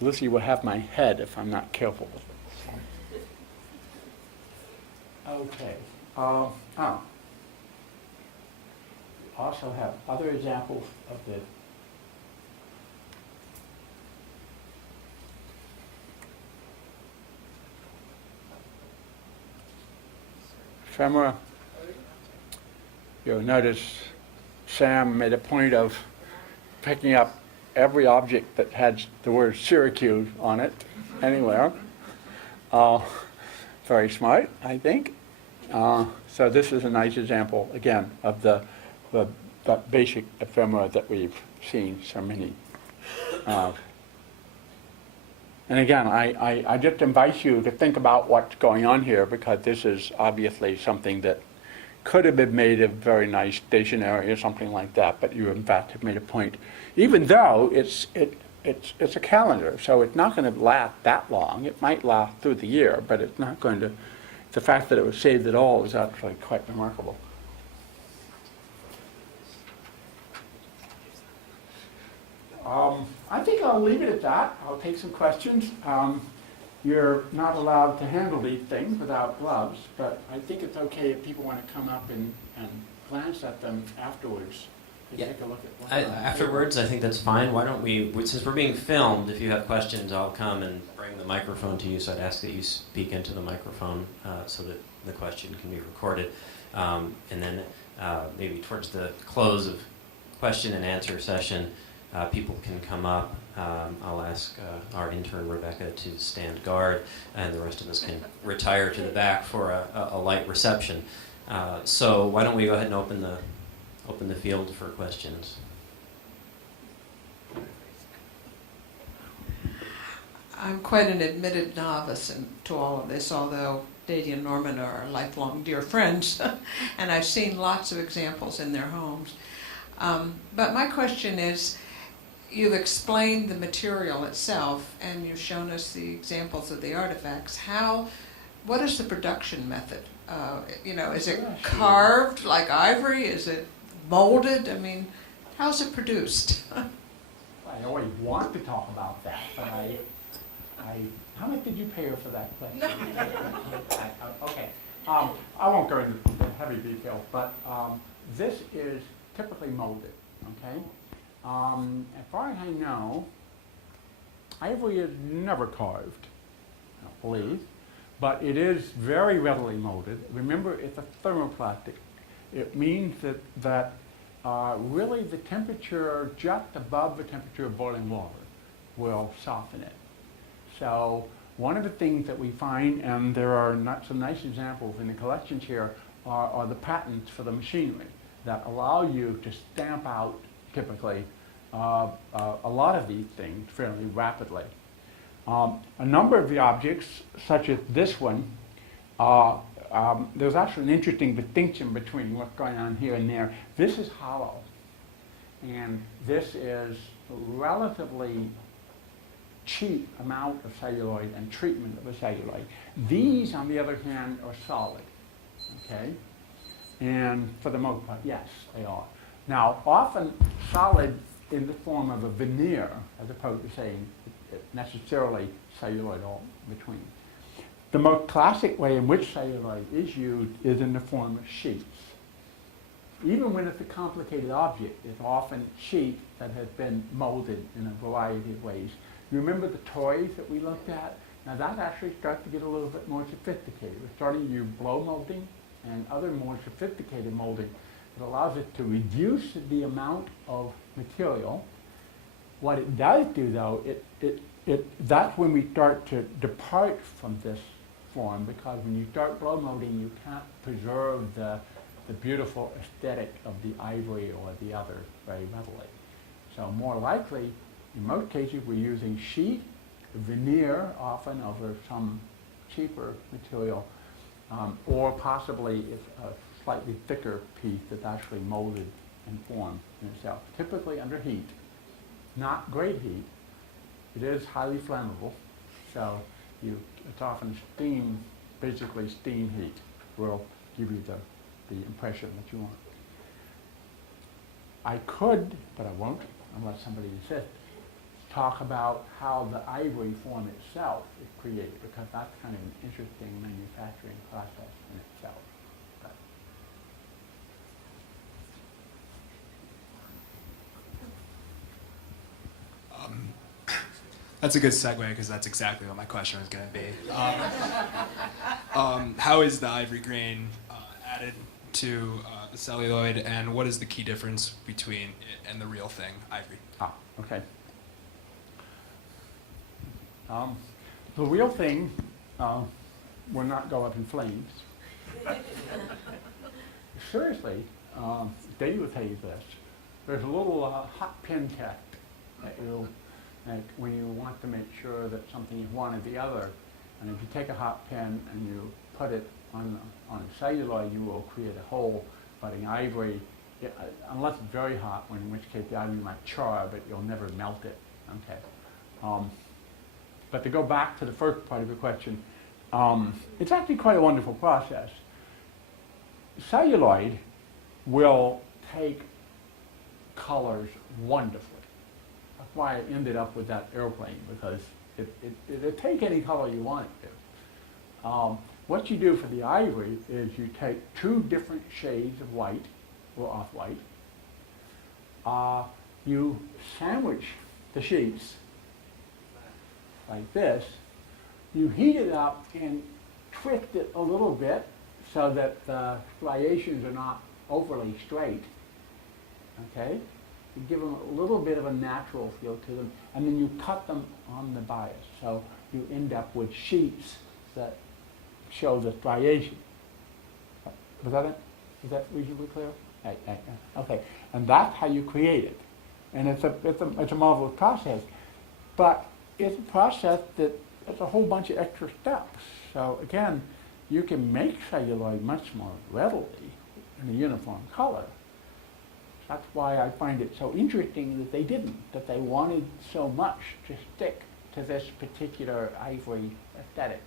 Lucy will have my head if I'm not careful with it. Okay. Also have other examples of the ephemera. You'll notice Sam made a point of picking up every object that had the word Syracuse on it anywhere. Very smart, I think. So this is a nice example, again, of the basic ephemera that we've seen so many of. And again, I just invite you to think about what's going on here, because this is obviously something that could have been made a very nice stationery or something like that, but you in fact have made a point. Even though it's a calendar, so it's not going to last that long. It might last through the year, but it's not going to. The fact that it was saved at all is actually quite remarkable. I think I'll leave it at that. I'll take some questions. You're not allowed to handle these things without gloves, but I think it's okay if people want to come up and glance at them afterwards. Yeah. Take a look at one. Afterwards, I think that's fine. Why don't we, since we're being filmed, if you have questions, I'll come and bring the microphone to you. So I'd ask that you speak into the microphone so that the question can be recorded. And then maybe towards the close of question and answer session, people can come up. I'll ask our intern, Rebecca, to stand guard, and the rest of us can retire to the back for a light reception. So why don't we go ahead and open the field for questions. I'm quite an admitted novice to all of this, although Dady and Norman are lifelong dear friends, and I've seen lots of examples in their homes. But my question is, you've explained the material itself, and you've shown us the examples of the artifacts. What is the production method? Is it carved like ivory? Is it molded? I mean, how's it produced? I always want to talk about that, but how much did you pay her for that question? Okay. I won't go into heavy detail, but this is typically molded, okay? As far as I know, ivory is never carved, I don't believe, but it is very readily molded. Remember, it's a thermoplastic. It means that really the temperature just above the temperature of boiling water will soften it. So one of the things that we find, and there are some nice examples in the collections here, are the patents for the machinery that allow you to stamp out, typically, a lot of these things fairly rapidly. A number of the objects, such as this one, there's actually an interesting distinction between what's going on here and there. This is hollow, and this is relatively cheap amount of celluloid and treatment of the celluloid. These, on the other hand, are solid, okay? And for the most part, yes, they are. Now, often solid in the form of a veneer, as opposed to saying necessarily celluloid all between. The most classic way in which celluloid is used is in the form of sheets. Even when it's a complicated object, it's often sheet that has been molded in a variety of ways. You remember the toys that we looked at? Now that actually starts to get a little bit more sophisticated. We're starting to use blow molding and other more sophisticated molding that allows it to reduce the amount of material. What it does do, though, that's when we start to depart from this form, because when you start blow molding, you can't preserve the beautiful aesthetic of the ivory or the other very readily. So more likely, in most cases, we're using sheet, veneer, often over some cheaper material, or possibly it's a slightly thicker piece that's actually molded and formed in itself, typically under heat, not great heat. It is highly flammable, so it's often steam, basically steam heat will give you the impression that you want. I could, but I won't, unless somebody insists, talk about how the ivory form itself is created, because that's kind of an interesting manufacturing process in itself. But That's a good segue because that's exactly what my question was going to be. How is the ivory grain added to the celluloid, and what is the key difference between it and the real thing, ivory? Okay. The real thing will not go up in flames. Seriously, Dave will tell you this. There's a little hot pin test that when you want to make sure that something is one or the other, and if you take a hot pin and you put it on celluloid, you will create a hole. But in ivory, unless it's very hot, in which case the ivory might char, but you'll never melt it. Okay. But to go back to the first part of your question, it's actually quite a wonderful process. Celluloid will take colors wonderfully. That's why I ended up with that airplane, because it'll take any color you want it to. What you do for the ivory is you take two different shades of white, or off-white. You sandwich the sheets like this. You heat it up and twist it a little bit so that the striations are not overly straight. Okay? You give them a little bit of a natural feel to them, and then you cut them on the bias. So you end up with sheets that show the striation. Was that it? Is that reasonably clear? Okay. And that's how you create it. And it's a marvelous process. But it's a process that has a whole bunch of extra steps. So again, you can make celluloid much more readily in a uniform color. That's why I find it so interesting that they didn't, that they wanted so much to stick to this particular ivory aesthetic.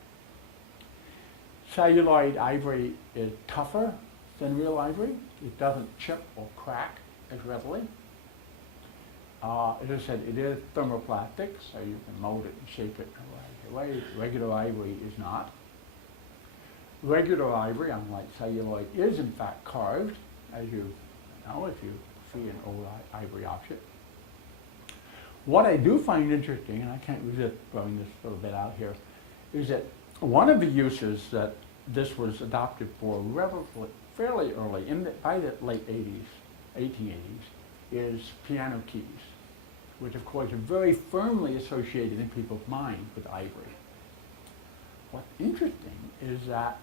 Celluloid ivory is tougher than real ivory. It doesn't chip or crack as readily. As I said, it is thermoplastic, so you can mold it and shape it a variety of ways. Regular ivory is not. Regular ivory, unlike celluloid, is in fact carved, as you know if you see an old ivory object. What I do find interesting, and I can't resist throwing this little bit out here, is that one of the uses that this was adopted for fairly early, by the late 80s, 1880s, is piano keys, which of course are very firmly associated in people's minds with ivory. What's interesting is that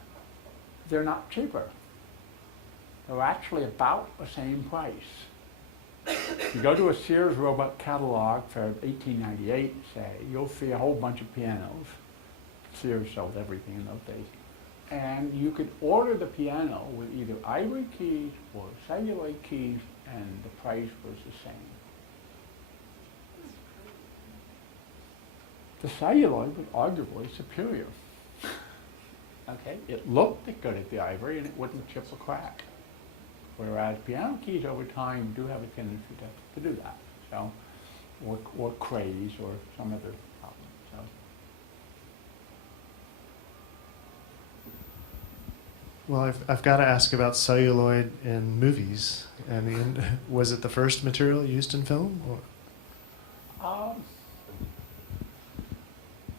they're not cheaper. They're actually about the same price. You go to a Sears Roebuck catalog for 1898, say, you'll see a whole bunch of pianos. Sears sold everything in those days. And you could order the piano with either ivory keys or celluloid keys, and the price was the same. The celluloid was arguably superior. Okay, it looked good at the ivory and it wouldn't chip or crack. Whereas piano keys over time do have a tendency to do that. So, or craze or some other problem. So. Well, I've got to ask about celluloid in movies. I mean, was it the first material used in film? Or?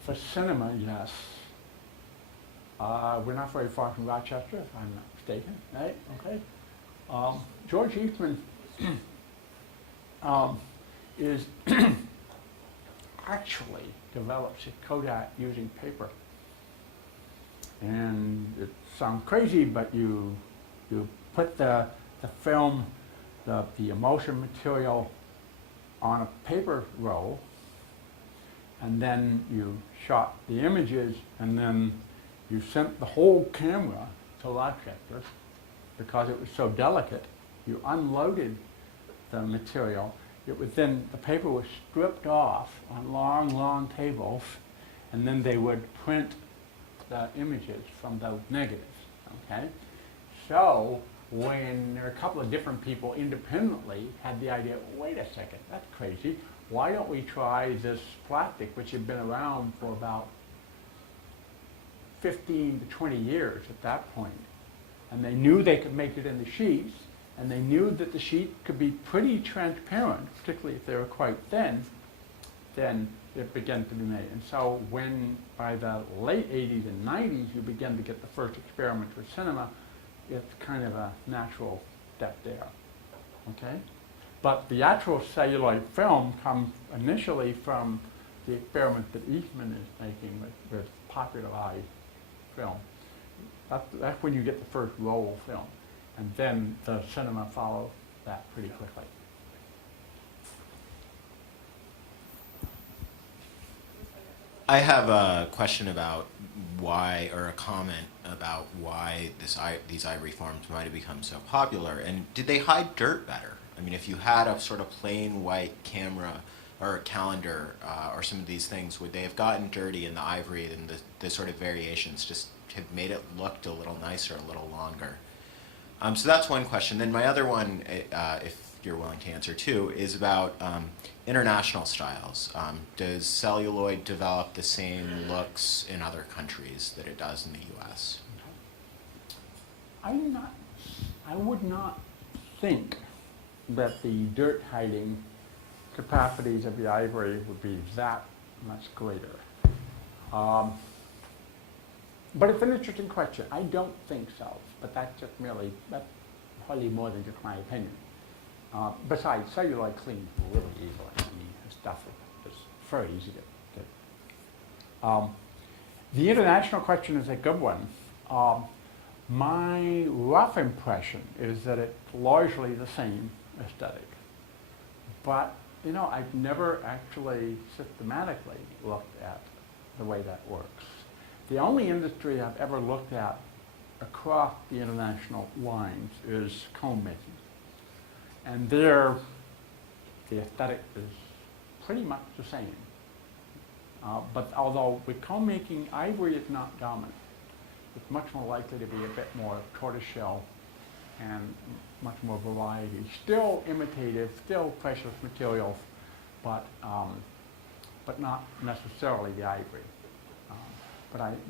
For cinema, yes. We're not very far from Rochester, if I'm not mistaken, right? Okay. George Eastman is actually develops a Kodak using paper. And it sounds crazy, but you put the film, the emulsion material on a paper roll, and then you shot the images, and then you sent the whole camera to Rochester because it was so delicate. You unloaded the material. It was then, the paper was stripped off on long, long tables, and then they would print the images from those negatives, okay? So when there are a couple of different people independently had the idea, wait a second, that's crazy. Why don't we try this plastic, which had been around for about 15 to 20 years at that point. And they knew they could make it into sheets, and they knew that the sheet could be pretty transparent, particularly if they were quite thin, then it began to be made. And so when, by the late 80s and 90s, you begin to get the first experiments with cinema, it's kind of a natural step there, okay? But the actual celluloid film comes initially from the experiment that Eastman is making with popularized film. That's when you get the first roll of film. And then the cinema follows that pretty quickly. I have a question about why, or a comment about why these ivory forms might have become so popular. And did they hide dirt better? I mean, if you had a sort of plain white camera or a calendar or some of these things, would they have gotten dirty in the ivory, and the sort of variations just have made it look a little nicer, a little longer? So that's one question. Then my other one, if you're willing to answer too, is about international styles. Does celluloid develop the same looks in other countries that it does in the U.S.? I would not think that the dirt hiding capacities of the ivory would be that much greater. But it's an interesting question. I don't think so, but that's hardly more than just my opinion. Besides, celluloid cleans really easily. I mean, stuff is very easy to do. The international question is a good one. My rough impression is that it's largely the same aesthetic. But, you know, I've never actually systematically looked at the way that works. The only industry I've ever looked at across the international lines is comb making. And there, the aesthetic is pretty much the same. But although with comb making, ivory is not dominant. It's much more likely to be a bit more tortoiseshell and much more variety. Still imitative, still precious materials, but not necessarily the ivory.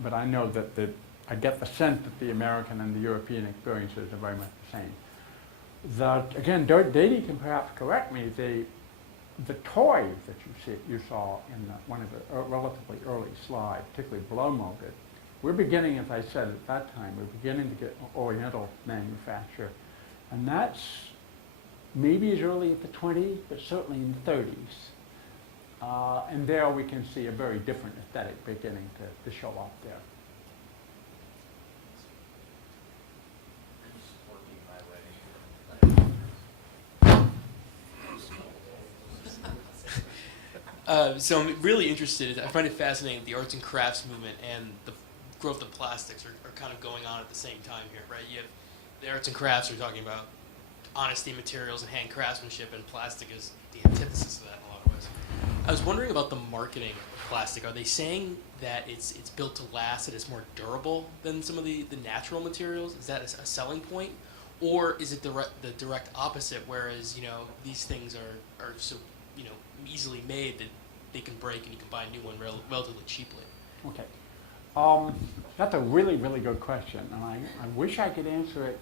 But I know that I get the sense that the American and the European experiences are very much the same. Again, Dede can perhaps correct me. The toys that you saw in one of the relatively early slides, particularly blow molded, we're beginning, as I said at that time, we're beginning to get Oriental manufacture, and that's maybe as early as the 20s, but certainly in the 30s. And there we can see a very different aesthetic beginning to show up there. So I'm really interested. I find it fascinating that the arts and crafts movement and the growth of plastics are kind of going on at the same time here, right? You have the arts and crafts are talking about honesty, materials, and hand craftsmanship, and plastic is the antithesis of that in a lot of ways. I was wondering about the marketing of plastic. Are they saying that it's built to last, that it's more durable than some of the natural materials? Is that a selling point? Or is it the direct opposite, whereas, you know, these things are so, you know, easily made that they can break and you can buy a new one relatively cheaply? Okay. That's a really, really good question, and I wish I could answer it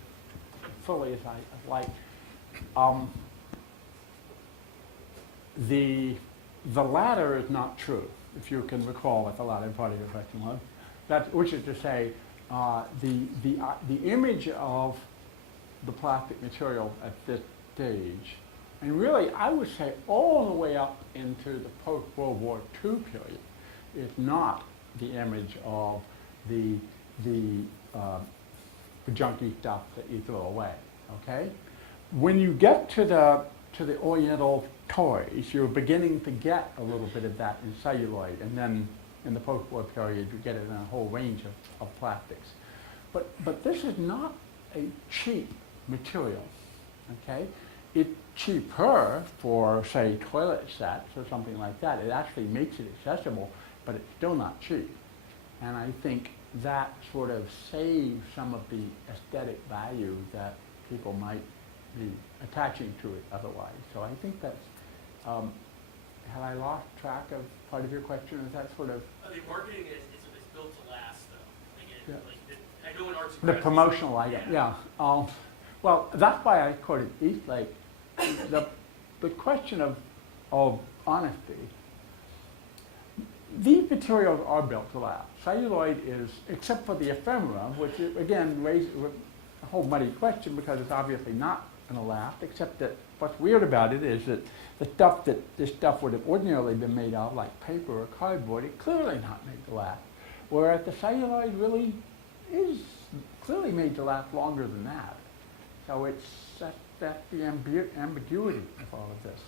fully as I like. The latter is not true, if you can recall what the latter part of your question was. Which is to say, the image of the plastic material at this stage, and really I would say all the way up into the post-World War II period, is not the image of the junky stuff that you throw away. Okay, when you get to the Oriental toys, you're beginning to get a little bit of that in celluloid, and then in the post-war period, you get it in a whole range of plastics. But this is not a cheap material. Okay, cheaper for, say, toilet sets or something like that. It actually makes it accessible, but it's still not cheap. And I think that sort of saves some of the aesthetic value that people might be attaching to it otherwise. So I think that's, have I lost track of part of your question? Is that sort of I mean, marketing is built to last, though. Yeah. I know in arts and the crafts, promotional item? Yeah. Well, that's why I quoted Eastlake. The question of honesty. These materials are built to last. Celluloid is, except for the ephemera, which again raises a whole muddy question because it's obviously not going to last, except that what's weird about it is that the stuff that this stuff would have ordinarily been made of, like paper or cardboard, it's clearly not made to last. Whereas the celluloid really is clearly made to last longer than that. So that's the ambiguity of all of this.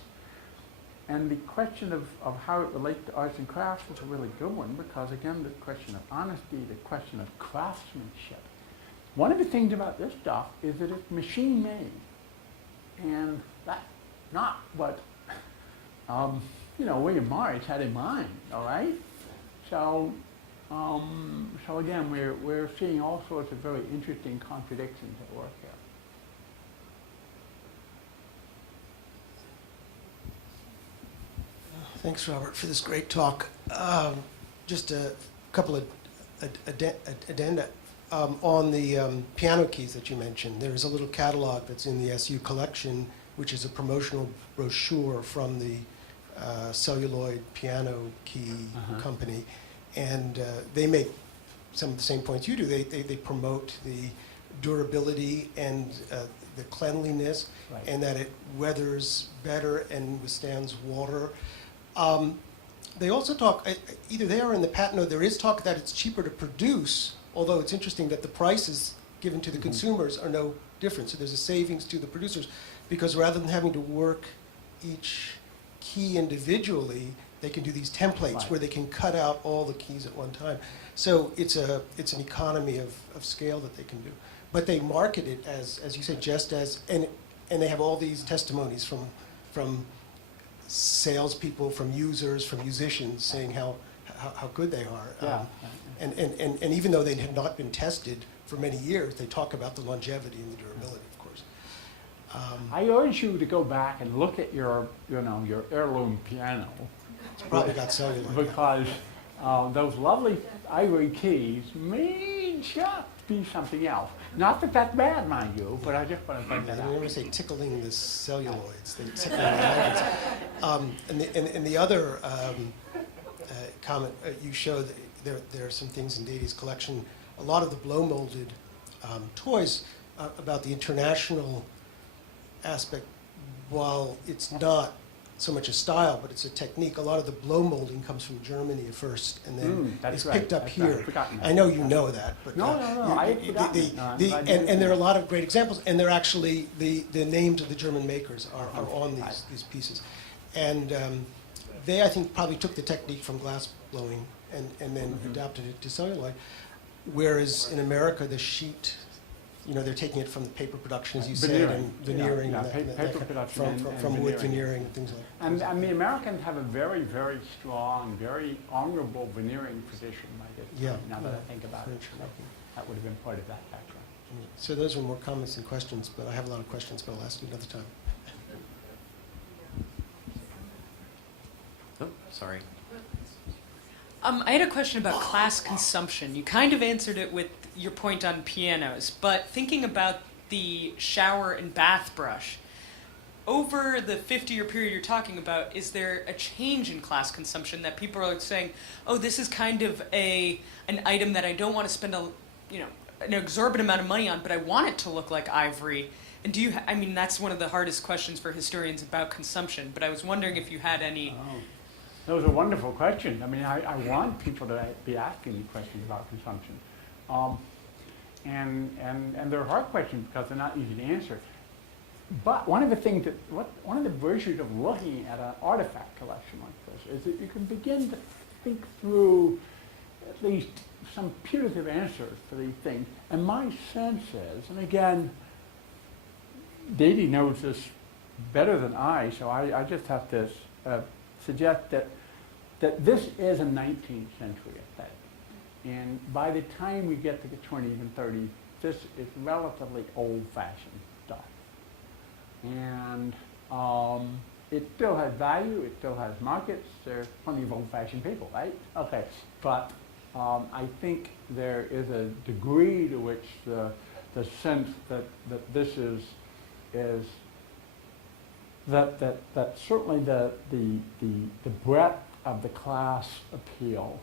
And the question of how it relates to arts and crafts is a really good one because, again, the question of honesty, the question of craftsmanship. One of the things about this stuff is that it's machine-made. And that's not what, William Morris had in mind, all right? So again, we're seeing all sorts of very interesting contradictions at work here. Thanks, Robert, for this great talk. Just a couple of addenda on the piano keys that you mentioned. There is a little catalog that's in the SU collection, which is a promotional brochure from the celluloid piano key company. And they make some of the same points you do. They promote the durability and the cleanliness, Right. and that it weathers better and withstands water. They also talk, either there or in the patent note, there is talk that it's cheaper to produce, although it's interesting that the prices given to the consumers are no different. So there's a savings to the producers, because rather than having to work each key individually, they can do these templates Right. where they can cut out all the keys at one time. So it's an economy of scale that they can do. But they market it as you said, just as, and they have all these testimonies from salespeople, from users, from musicians saying how good they are. Yeah. And even though they have not been tested for many years, they talk about the longevity and the durability, of course. I urge you to go back and look at your heirloom piano. It's probably got celluloid. Because those lovely ivory keys may just be something else. Not that that's bad, mind you, but I just want to point that I out. remember say tickling the celluloids. They tickle the ivories. And the other comment you showed, there are some things in Deity's collection. A lot of the blow molded toys about the international aspect, while it's not so much a style, but it's a technique. A lot of the blow molding comes from Germany at first, and then That's it's right. picked up That's right. here. I'd forgotten that. I know you know that, but No, I had forgotten. No, I'm glad you and did there are a that. lot of great examples, and they're actually the names of the German makers are on Right. these pieces, and they I think probably took the technique from glass blowing and then adapted it to celluloid, whereas in America the sheet. They're taking it from the paper production, as you said, and veneering, Yeah, and that paper kind production and from wood veneering. veneering and things like that. And the Americans have a very, very strong, very honorable veneering tradition, I guess. Yeah, Now that yeah. I think about it, that would have been part of that background. So those were more comments than questions, but I have a lot of questions, but I'll ask you another time. Oh, sorry. I had a question about class consumption. You kind of answered it with your point on pianos, but thinking about the shower and bath brush, over the 50-year period you're talking about, is there a change in class consumption that people are saying, oh, this is kind of an item that I don't want to spend an exorbitant amount of money on, but I want it to look like ivory? And that's one of the hardest questions for historians about consumption, but I was wondering if you had any... Oh. Those are wonderful questions. I mean, I want people to be asking me questions about consumption. And they're hard questions because they're not easy to answer. But one of the things one of the virtues of looking at an artifact collection like this is that you can begin to think through at least some putative answers for these things. And my sense is, and again, Dede knows this better than I, so I just have to suggest that this is a 19th century effect. And by the time we get to the 20s and 30s, this is relatively old-fashioned stuff. And it still has value, it still has markets, there's plenty of old-fashioned people, right? Okay, but I think there is a degree to which the sense that this is that certainly the breadth of the class appeal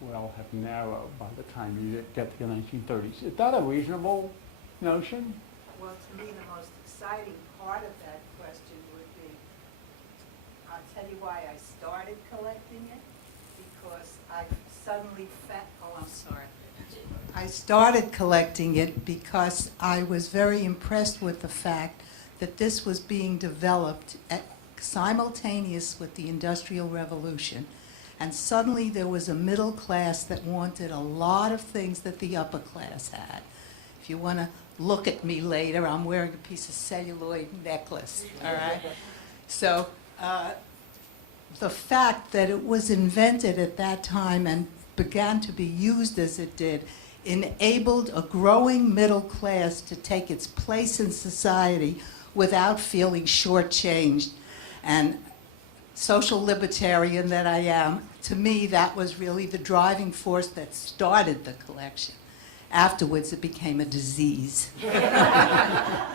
will have narrowed by the time you get to the 1930s. Is that a reasonable notion? Well, to me, the most exciting part of that question would be, I'll tell you why I started collecting it, because I suddenly I started collecting it because I was very impressed with the fact that this was being developed simultaneous with the Industrial Revolution. And suddenly there was a middle class that wanted a lot of things that the upper class had. If you want to look at me later, I'm wearing a piece of celluloid necklace, all right? So the fact that it was invented at that time and began to be used as it did enabled a growing middle class to take its place in society without feeling shortchanged. And social libertarian that I am, to me that was really the driving force that started the collection. Afterwards it became a disease. I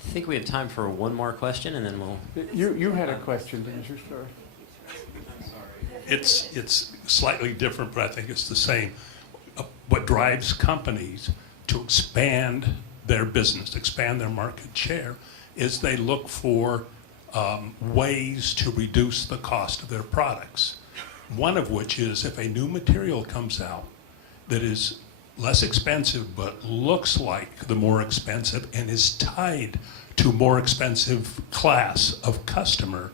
think we have time for one more question, and then we'll... You had a question, didn't you, sir? It's slightly different, but I think it's the same. What drives companies to expand their business, expand their market share, is they look for ways to reduce the cost of their products. One of which is if a new material comes out that is less expensive but looks like the more expensive and is tied to more expensive class of customer,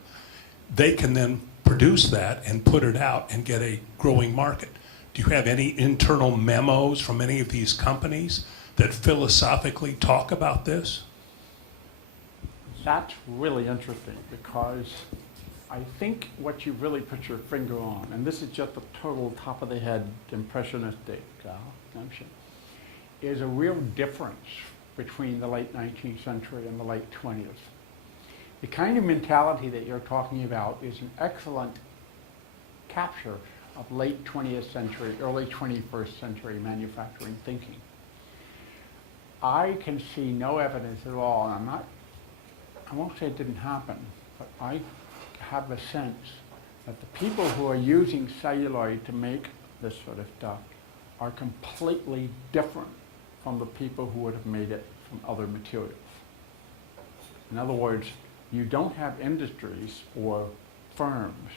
they can then produce that and put it out and get a growing market. Do you have any internal memos from any of these companies that philosophically talk about this? That's really interesting because I think what you really put your finger on, and this is just a total top of the head impressionistic notion, is a real difference between the late 19th century and the late 20th. The kind of mentality that you're talking about is an excellent capture of late 20th century, early 21st century manufacturing thinking. I can see no evidence at all, and I won't say it didn't happen, but I have a sense that the people who are using celluloid to make this sort of stuff are completely different from the people who would have made it from other materials. In other words, you don't have industries or firms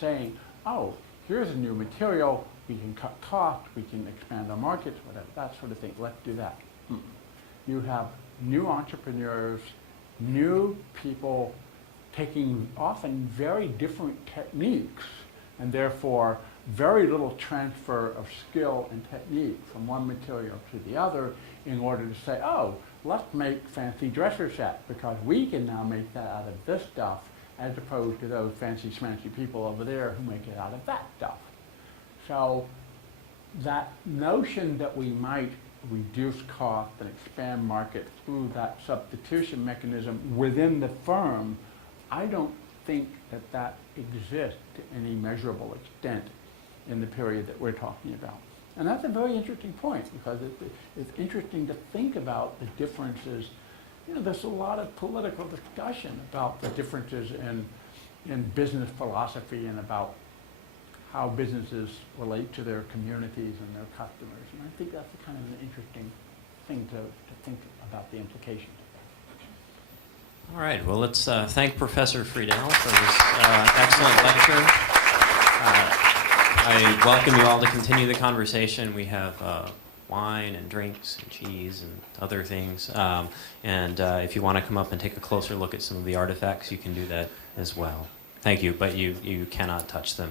saying, oh, here's a new material, we can cut costs, we can expand our markets, whatever, that sort of thing, let's do that. You have new entrepreneurs, new people taking often very different techniques and therefore very little transfer of skill and technique from one material to the other in order to say, oh, let's make fancy dresser sets because we can now make that out of this stuff as opposed to those fancy schmancy people over there who make it out of that stuff. So that notion that we might reduce cost and expand market through that substitution mechanism within the firm, I don't think that that exists to any measurable extent in the period that we're talking about. And that's a very interesting point because it's interesting to think about the differences. You know, there's a lot of political discussion about the differences in business philosophy and about how businesses relate to their communities and their customers. And I think that's kind of an interesting thing to think about the implications. All right, well, let's thank Professor Friedel for this excellent lecture. I welcome you all to continue the conversation. We have wine and drinks and cheese and other things. And if you want to come up and take a closer look at some of the artifacts, you can do that as well. Thank you, but you cannot touch them.